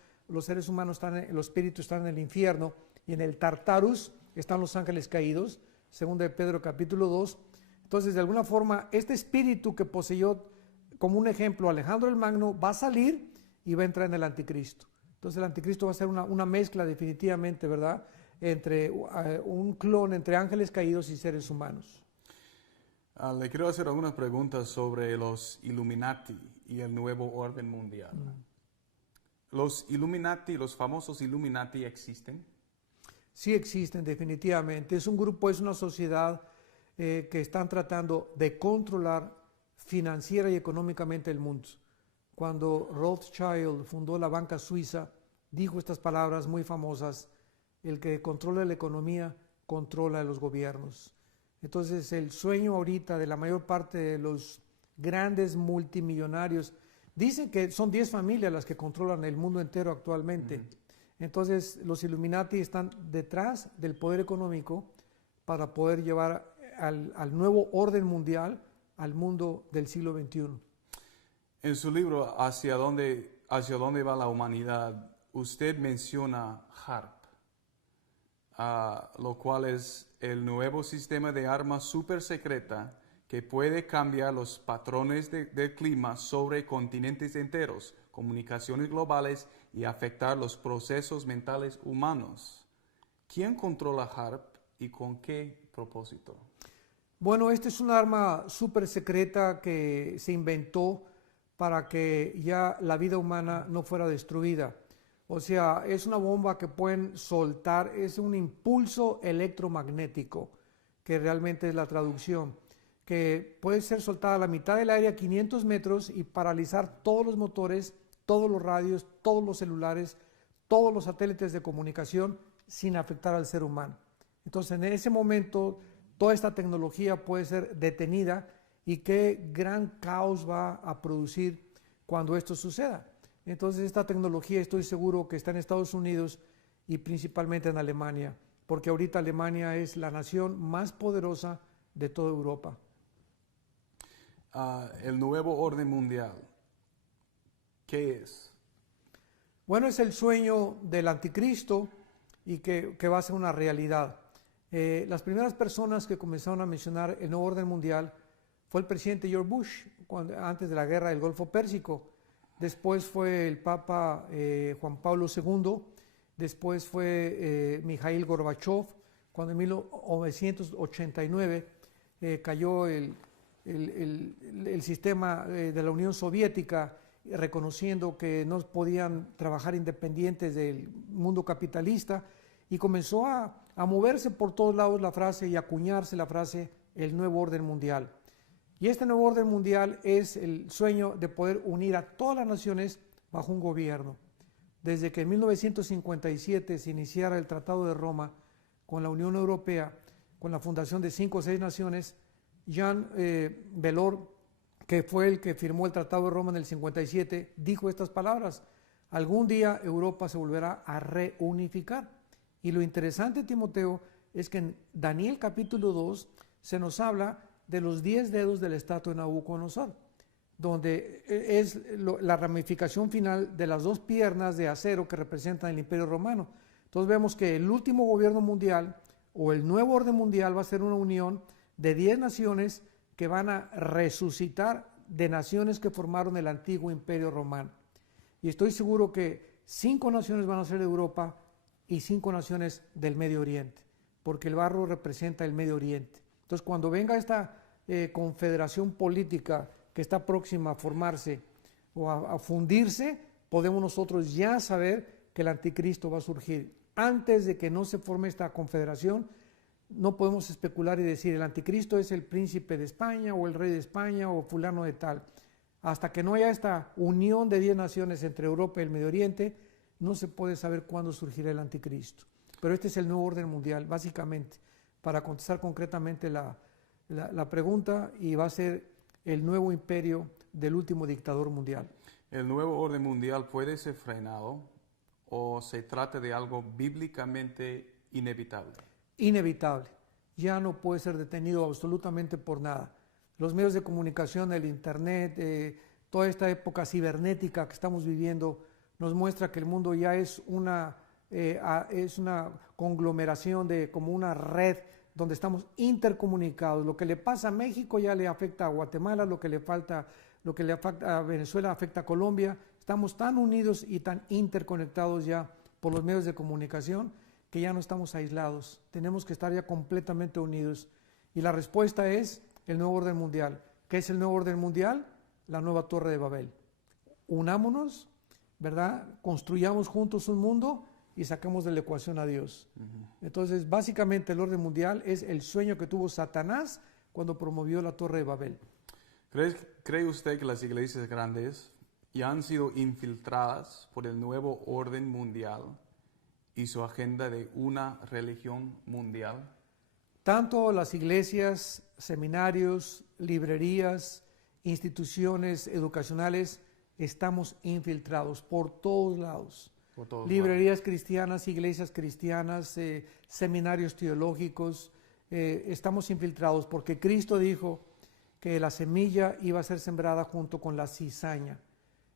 están, los espíritus están en el infierno, y en el Tartarus están los ángeles caídos, segunda de Pedro capítulo 2. Entonces, de alguna forma, este espíritu que poseyó, como un ejemplo, Alejandro el Magno, va a salir y va a entrar en el anticristo. Entonces el anticristo va a ser una mezcla definitivamente, ¿verdad?, entre un clon entre ángeles caídos y seres humanos. Le quiero hacer algunas preguntas sobre los Illuminati y el nuevo orden mundial. ¿Los Illuminati, los famosos Illuminati, existen? Sí existen, definitivamente. Es un grupo, es una sociedad que están tratando de controlar financiera y económicamente el mundo. Cuando Rothschild fundó la banca suiza, dijo estas palabras muy famosas: el que controla la economía, controla los gobiernos. Entonces, el sueño ahorita de la mayor parte de los grandes multimillonarios, dicen que son 10 familias las que controlan el mundo entero actualmente. Entonces, los Illuminati están detrás del poder económico para poder llevar al nuevo orden mundial al mundo del siglo XXI. En su libro, ¿Hacia dónde va la humanidad?, usted menciona HARP, lo cual es el nuevo sistema de armas super secreta que puede cambiar los patrones del clima sobre continentes enteros, comunicaciones globales y afectar los procesos mentales humanos. ¿Quién controla HARP y con qué propósito? Bueno, esta es un arma súper secreta que se inventó para que ya la vida humana no fuera destruida. O sea, es una bomba que pueden soltar, es un impulso electromagnético, que realmente es la traducción, que puede ser soltada a la mitad del aire a 500 metros y paralizar todos los motores, todos los radios, todos los celulares, todos los satélites de comunicación sin afectar al ser humano. Entonces, en ese momento, toda esta tecnología puede ser detenida, y qué gran caos va a producir cuando esto suceda. Entonces, esta tecnología estoy seguro que está en Estados Unidos y principalmente en Alemania, porque ahorita Alemania es la nación más poderosa de toda Europa. El nuevo orden mundial, ¿qué es? Bueno, es el sueño del anticristo y que va a ser una realidad. Las primeras personas que comenzaron a mencionar el nuevo orden mundial fue el presidente George Bush, antes de la guerra del Golfo Pérsico. Después fue el Papa Juan Pablo II. Después fue Mikhail Gorbachev, cuando en 1989 cayó el sistema de la Unión Soviética, reconociendo que no podían trabajar independientes del mundo capitalista, y comenzó a moverse por todos lados la frase y acuñarse la frase el nuevo orden mundial. Y este nuevo orden mundial es el sueño de poder unir a todas las naciones bajo un gobierno. Desde que en 1957 se iniciara el Tratado de Roma con la Unión Europea, con la fundación de 5 o 6 naciones, Jean Delors, que fue el que firmó el Tratado de Roma en el 57, dijo estas palabras: algún día Europa se volverá a reunificar. Y lo interesante, Timoteo, es que en Daniel capítulo 2 se nos habla de los 10 dedos de la estatua de Nabucodonosor, donde es la ramificación final de las 2 piernas de acero que representan el Imperio Romano. Entonces vemos que el último gobierno mundial o el nuevo orden mundial va a ser una unión de 10 naciones que van a resucitar de naciones que formaron el antiguo Imperio Romano. Y estoy seguro que 5 naciones van a ser de Europa y 5 naciones del Medio Oriente, porque el barro representa el Medio Oriente. Entonces, cuando venga esta confederación política que está próxima a formarse o a fundirse, podemos nosotros ya saber que el anticristo va a surgir. Antes de que no se forme esta confederación, no podemos especular y decir el anticristo es el príncipe de España o el rey de España o fulano de tal. Hasta que no haya esta unión de 10 naciones entre Europa y el Medio Oriente, no se puede saber cuándo surgirá el anticristo. Pero este es el nuevo orden mundial, básicamente, para contestar concretamente la pregunta, y va a ser el nuevo imperio del último dictador mundial. ¿El nuevo orden mundial puede ser frenado o se trata de algo bíblicamente inevitable? Inevitable. Ya no puede ser detenido absolutamente por nada. Los medios de comunicación, el internet, toda esta época cibernética que estamos viviendo nos muestra que el mundo ya es una conglomeración de como una red donde estamos intercomunicados. Lo que le pasa a México ya le afecta a Guatemala, lo que le afecta a Venezuela afecta a Colombia. Estamos tan unidos y tan interconectados ya por los medios de comunicación que ya no estamos aislados. Tenemos que estar ya completamente unidos. Y la respuesta es el nuevo orden mundial. ¿Qué es el nuevo orden mundial? La nueva Torre de Babel. Unámonos, ¿verdad? Construyamos juntos un mundo y saquemos de la ecuación a Dios. Entonces, básicamente el orden mundial es el sueño que tuvo Satanás cuando promovió la Torre de Babel. ¿Cree usted que las iglesias grandes ya han sido infiltradas por el nuevo orden mundial y su agenda de una religión mundial? Tanto las iglesias, seminarios, librerías, instituciones educacionales, estamos infiltrados por todos lados. Librerías cristianas, iglesias cristianas, seminarios teológicos, estamos infiltrados porque Cristo dijo que la semilla iba a ser sembrada junto con la cizaña.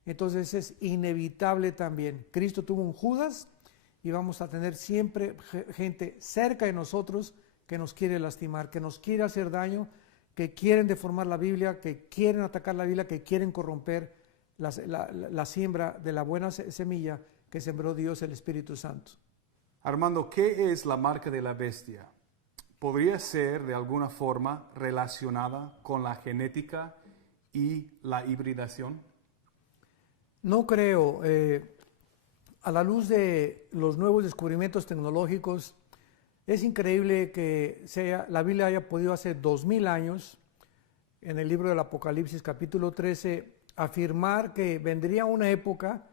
Entonces es inevitable también. Cristo tuvo un Judas y vamos a tener siempre gente cerca de nosotros que nos quiere lastimar, que nos quiere hacer daño, que quieren deformar la Biblia, que quieren atacar la Biblia, que quieren corromper la siembra de la buena semilla que sembró Dios, el Espíritu Santo. Armando, ¿qué es la marca de la bestia? ¿Podría ser de alguna forma relacionada con la genética y la hibridación? No creo. A la luz de los nuevos descubrimientos tecnológicos, es increíble que la Biblia haya podido hace 2000 años, en el libro del Apocalipsis capítulo 13, afirmar que vendría una época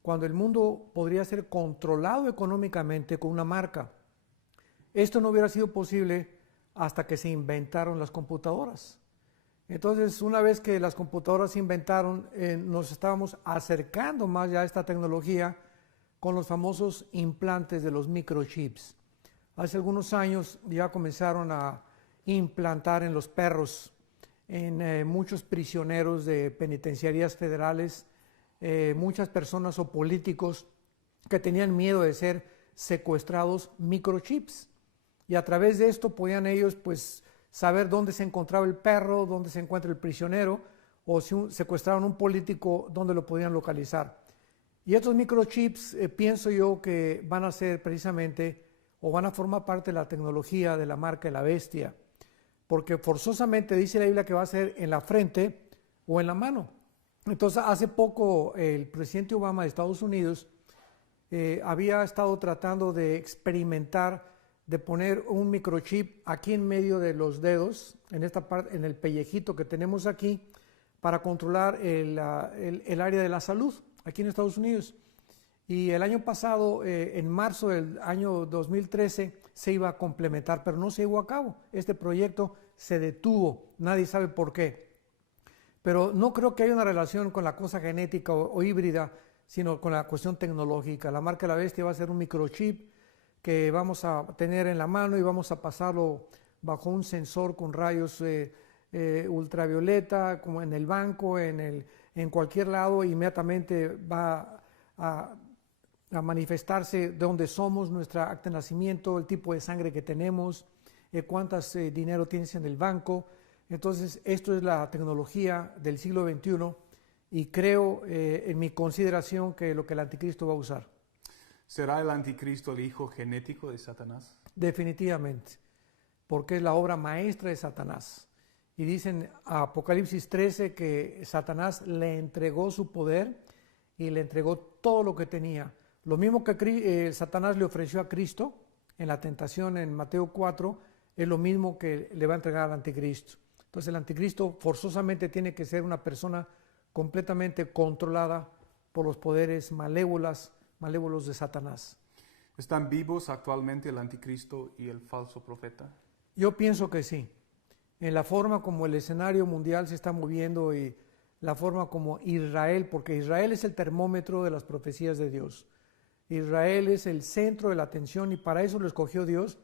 cuando el mundo podría ser controlado económicamente con una marca. Esto no hubiera sido posible hasta que se inventaron las computadoras. Entonces, una vez que las computadoras se inventaron, nos estábamos acercando más ya a esta tecnología con los famosos implantes de los microchips. Hace algunos años ya comenzaron a implantar en los perros, en muchos prisioneros de penitenciarías federales, muchas personas o políticos que tenían miedo de ser secuestrados microchips. Y a través de esto podían ellos pues saber dónde se encontraba el perro, dónde se encuentra el prisionero, o si secuestraron un político, dónde lo podían localizar. Y estos microchips pienso yo que van a ser precisamente o van a formar parte de la tecnología de la marca de la bestia, porque forzosamente dice la Biblia que va a ser en la frente o en la mano. Entonces, hace poco el presidente Obama de Estados Unidos había estado tratando de experimentar, de poner un microchip aquí en medio de los dedos, en esta parte, en el pellejito que tenemos aquí, para controlar el área de la salud aquí en Estados Unidos. Y el año pasado, en marzo del año 2013, se iba a complementar, pero no se llevó a cabo. Este proyecto se detuvo, nadie sabe por qué. Pero no creo que haya una relación con la cosa genética o híbrida, sino con la cuestión tecnológica. La marca de la bestia va a ser un microchip que vamos a tener en la mano y vamos a pasarlo bajo un sensor con rayos ultravioleta, como en el banco, en cualquier lado, inmediatamente va a manifestarse de dónde somos, nuestra acta de nacimiento, el tipo de sangre que tenemos, cuántas dinero tienes en el banco. Entonces, esto es la tecnología del siglo XXI y creo en mi consideración que lo que el anticristo va a usar. ¿Será el anticristo el hijo genético de Satanás? Definitivamente, porque es la obra maestra de Satanás. Y dicen a Apocalipsis 13 que Satanás le entregó su poder y le entregó todo lo que tenía. Lo mismo que Satanás le ofreció a Cristo en la tentación en Mateo 4, es lo mismo que le va a entregar al anticristo. Entonces el anticristo forzosamente tiene que ser una persona completamente controlada por los poderes malévolos de Satanás. ¿Están vivos actualmente el anticristo y el falso profeta? Yo pienso que sí. En la forma como el escenario mundial se está moviendo y la forma como Israel, porque Israel es el termómetro de las profecías de Dios. Israel es el centro de la atención y para eso lo escogió Dios,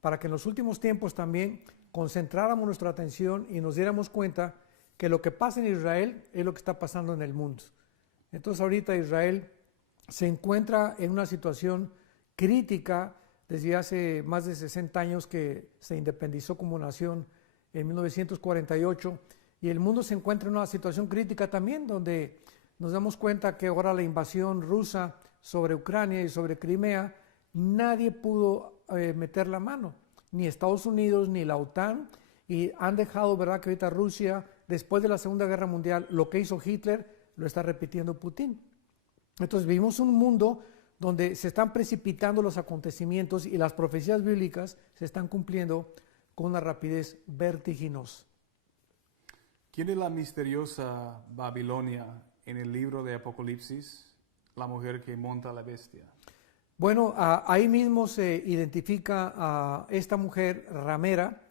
para que en los últimos tiempos también concentráramos nuestra atención y nos diéramos cuenta que lo que pasa en Israel es lo que está pasando en el mundo. Entonces ahorita Israel se encuentra en una situación crítica desde hace más de 60 años que se independizó como nación en 1948, y el mundo se encuentra en una situación crítica también, donde nos damos cuenta que ahora la invasión rusa sobre Ucrania y sobre Crimea, nadie pudo meter la mano, ni Estados Unidos ni la OTAN, y han dejado, ¿verdad?, que ahorita Rusia, después de la Segunda Guerra Mundial, lo que hizo Hitler, lo está repitiendo Putin. Entonces vivimos un mundo donde se están precipitando los acontecimientos y las profecías bíblicas se están cumpliendo con una rapidez vertiginosa. ¿Quién es la misteriosa Babilonia en el libro de Apocalipsis? La mujer que monta la bestia. Bueno, ahí mismo se identifica a esta mujer ramera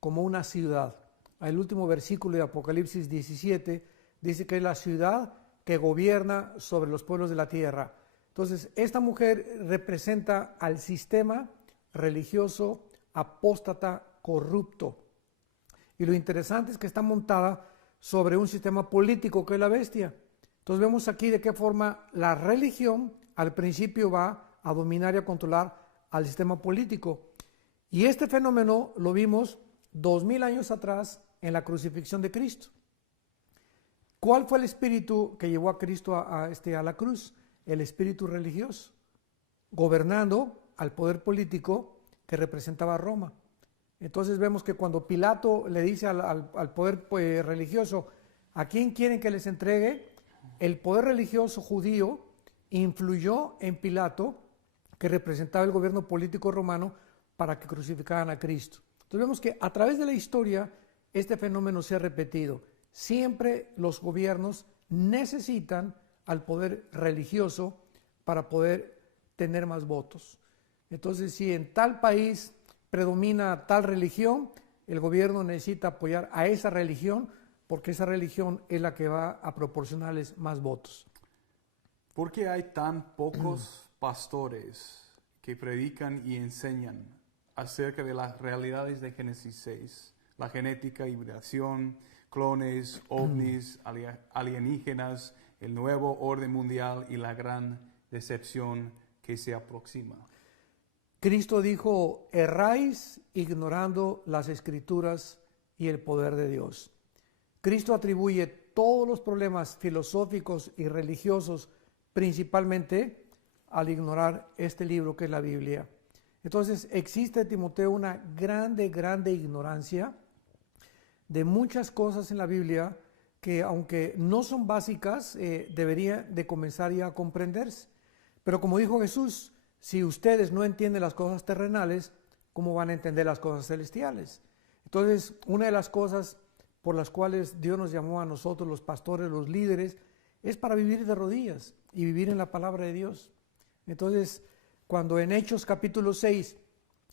como una ciudad. El último versículo de Apocalipsis 17 dice que es la ciudad que gobierna sobre los pueblos de la tierra. Entonces, esta mujer representa al sistema religioso apóstata corrupto. Y lo interesante es que está montada sobre un sistema político que es la bestia. Entonces vemos aquí de qué forma la religión al principio va a dominar y a controlar al sistema político. Y este fenómeno lo vimos 2000 años atrás en la crucifixión de Cristo. ¿Cuál fue el espíritu que llevó a Cristo a la cruz? El espíritu religioso, gobernando al poder político que representaba a Roma. Entonces vemos que cuando Pilato le dice al poder religioso, ¿a quién quieren que les entregue? El poder religioso judío influyó en Pilato, que representaba el gobierno político romano, para que crucificaran a Cristo. Entonces vemos que a través de la historia este fenómeno se ha repetido. Siempre los gobiernos necesitan al poder religioso para poder tener más votos. Entonces, si en tal país predomina tal religión, el gobierno necesita apoyar a esa religión porque esa religión es la que va a proporcionarles más votos. ¿Por qué hay tan pocos pastores que predican y enseñan acerca de las realidades de Génesis 6? La genética, hibridación, clones, ovnis, alienígenas, el nuevo orden mundial y la gran decepción que se aproxima. Cristo dijo, erráis ignorando las escrituras y el poder de Dios. Cristo atribuye todos los problemas filosóficos y religiosos principalmente al ignorar este libro que es la Biblia. Entonces existe, Timoteo, una grande ignorancia de muchas cosas en la Biblia que, aunque no son básicas, deberían de comenzar ya a comprenderse. Pero como dijo Jesús, si ustedes no entienden las cosas terrenales, ¿cómo van a entender las cosas celestiales? Entonces, una de las cosas por las cuales Dios nos llamó a nosotros, los pastores, los líderes, es para vivir de rodillas y vivir en la palabra de Dios. Entonces, cuando en Hechos capítulo 6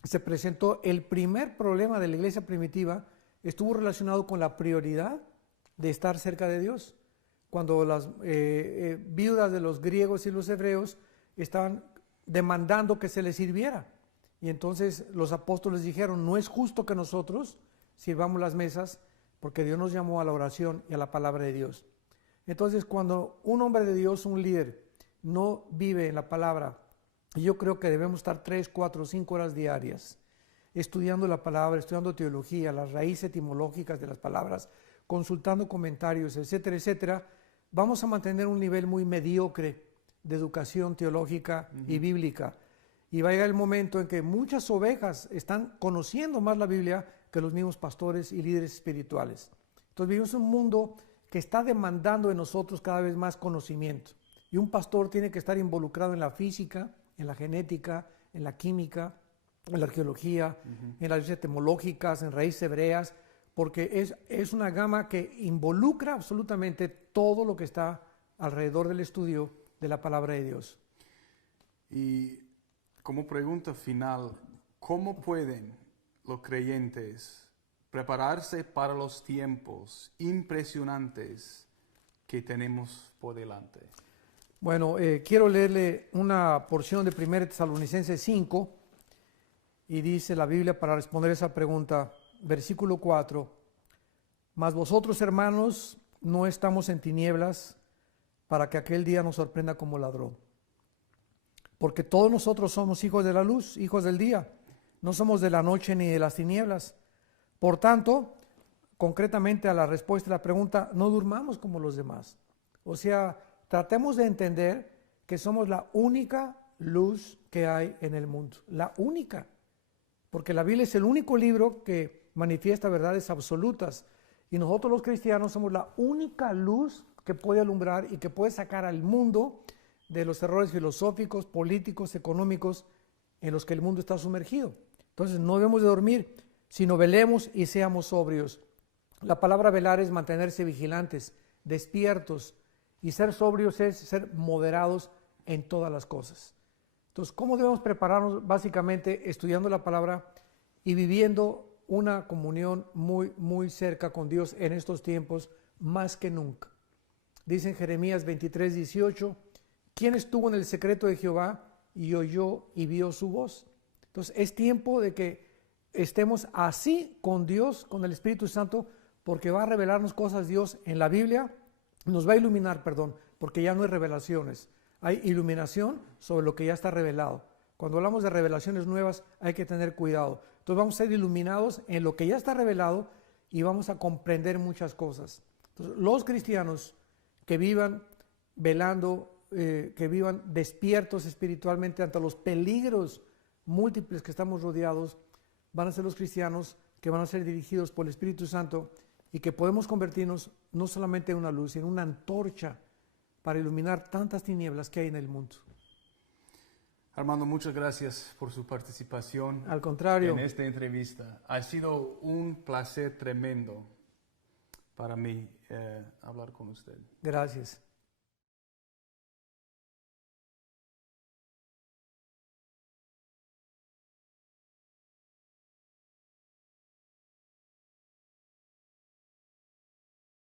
se presentó el primer problema de la iglesia primitiva, estuvo relacionado con la prioridad de estar cerca de Dios. Cuando las viudas de los griegos y los hebreos estaban demandando que se les sirviera. Y entonces los apóstoles dijeron, no es justo que nosotros sirvamos las mesas porque Dios nos llamó a la oración y a la palabra de Dios. Entonces cuando un hombre de Dios, un líder, no vive en la palabra, yo creo que debemos estar 3, 4, 5 horas diarias estudiando la palabra, estudiando teología, las raíces etimológicas de las palabras, consultando comentarios, etcétera, etcétera, vamos a mantener un nivel muy mediocre de educación teológica y bíblica. Y va a llegar el momento en que muchas ovejas están conociendo más la Biblia que los mismos pastores y líderes espirituales. Entonces vivimos un mundo que está demandando de nosotros cada vez más conocimiento. Y un pastor tiene que estar involucrado en la física, en la genética, en la química, en la arqueología, en las raíces etimológicas, en raíces hebreas, porque es una gama que involucra absolutamente todo lo que está alrededor del estudio de la palabra de Dios. Y como pregunta final, ¿cómo pueden los creyentes prepararse para los tiempos impresionantes que tenemos por delante? Bueno, quiero leerle una porción de 1 Tesalonicenses 5 y dice la Biblia para responder esa pregunta, versículo 4, Mas vosotros, hermanos, no estamos en tinieblas para que aquel día nos sorprenda como ladrón. Porque todos nosotros somos hijos de la luz, hijos del día. No somos de la noche ni de las tinieblas. Por tanto, concretamente a la respuesta a la pregunta, no durmamos como los demás. O sea, tratemos de entender que somos la única luz que hay en el mundo. La única. Porque la Biblia es el único libro que manifiesta verdades absolutas. Y nosotros los cristianos somos la única luz que puede alumbrar y que puede sacar al mundo de los errores filosóficos, políticos, económicos en los que el mundo está sumergido. Entonces no debemos de dormir, sino velemos y seamos sobrios. La palabra velar es mantenerse vigilantes, despiertos, y ser sobrios es ser moderados en todas las cosas. Entonces, ¿cómo debemos prepararnos? Básicamente estudiando la palabra y viviendo una comunión muy, muy cerca con Dios en estos tiempos, más que nunca. Dice en Jeremías 23:18, ¿quién estuvo en el secreto de Jehová y oyó y vio su voz? Entonces, es tiempo de que estemos así con Dios, con el Espíritu Santo, porque va a revelarnos cosas Dios en la Biblia, nos va a iluminar, porque ya no hay revelaciones, hay iluminación sobre lo que ya está revelado. Cuando hablamos de revelaciones nuevas hay que tener cuidado. Entonces vamos a ser iluminados en lo que ya está revelado y vamos a comprender muchas cosas. Entonces, los cristianos que vivan velando, que vivan despiertos espiritualmente ante los peligros múltiples que estamos rodeados, van a ser los cristianos que van a ser dirigidos por el Espíritu Santo y que podemos convertirnos no solamente en una luz, sino en una antorcha para iluminar tantas tinieblas que hay en el mundo. Armando, muchas gracias por su participación. Al contrario. En esta entrevista. Ha sido un placer tremendo para mí hablar con usted. Gracias.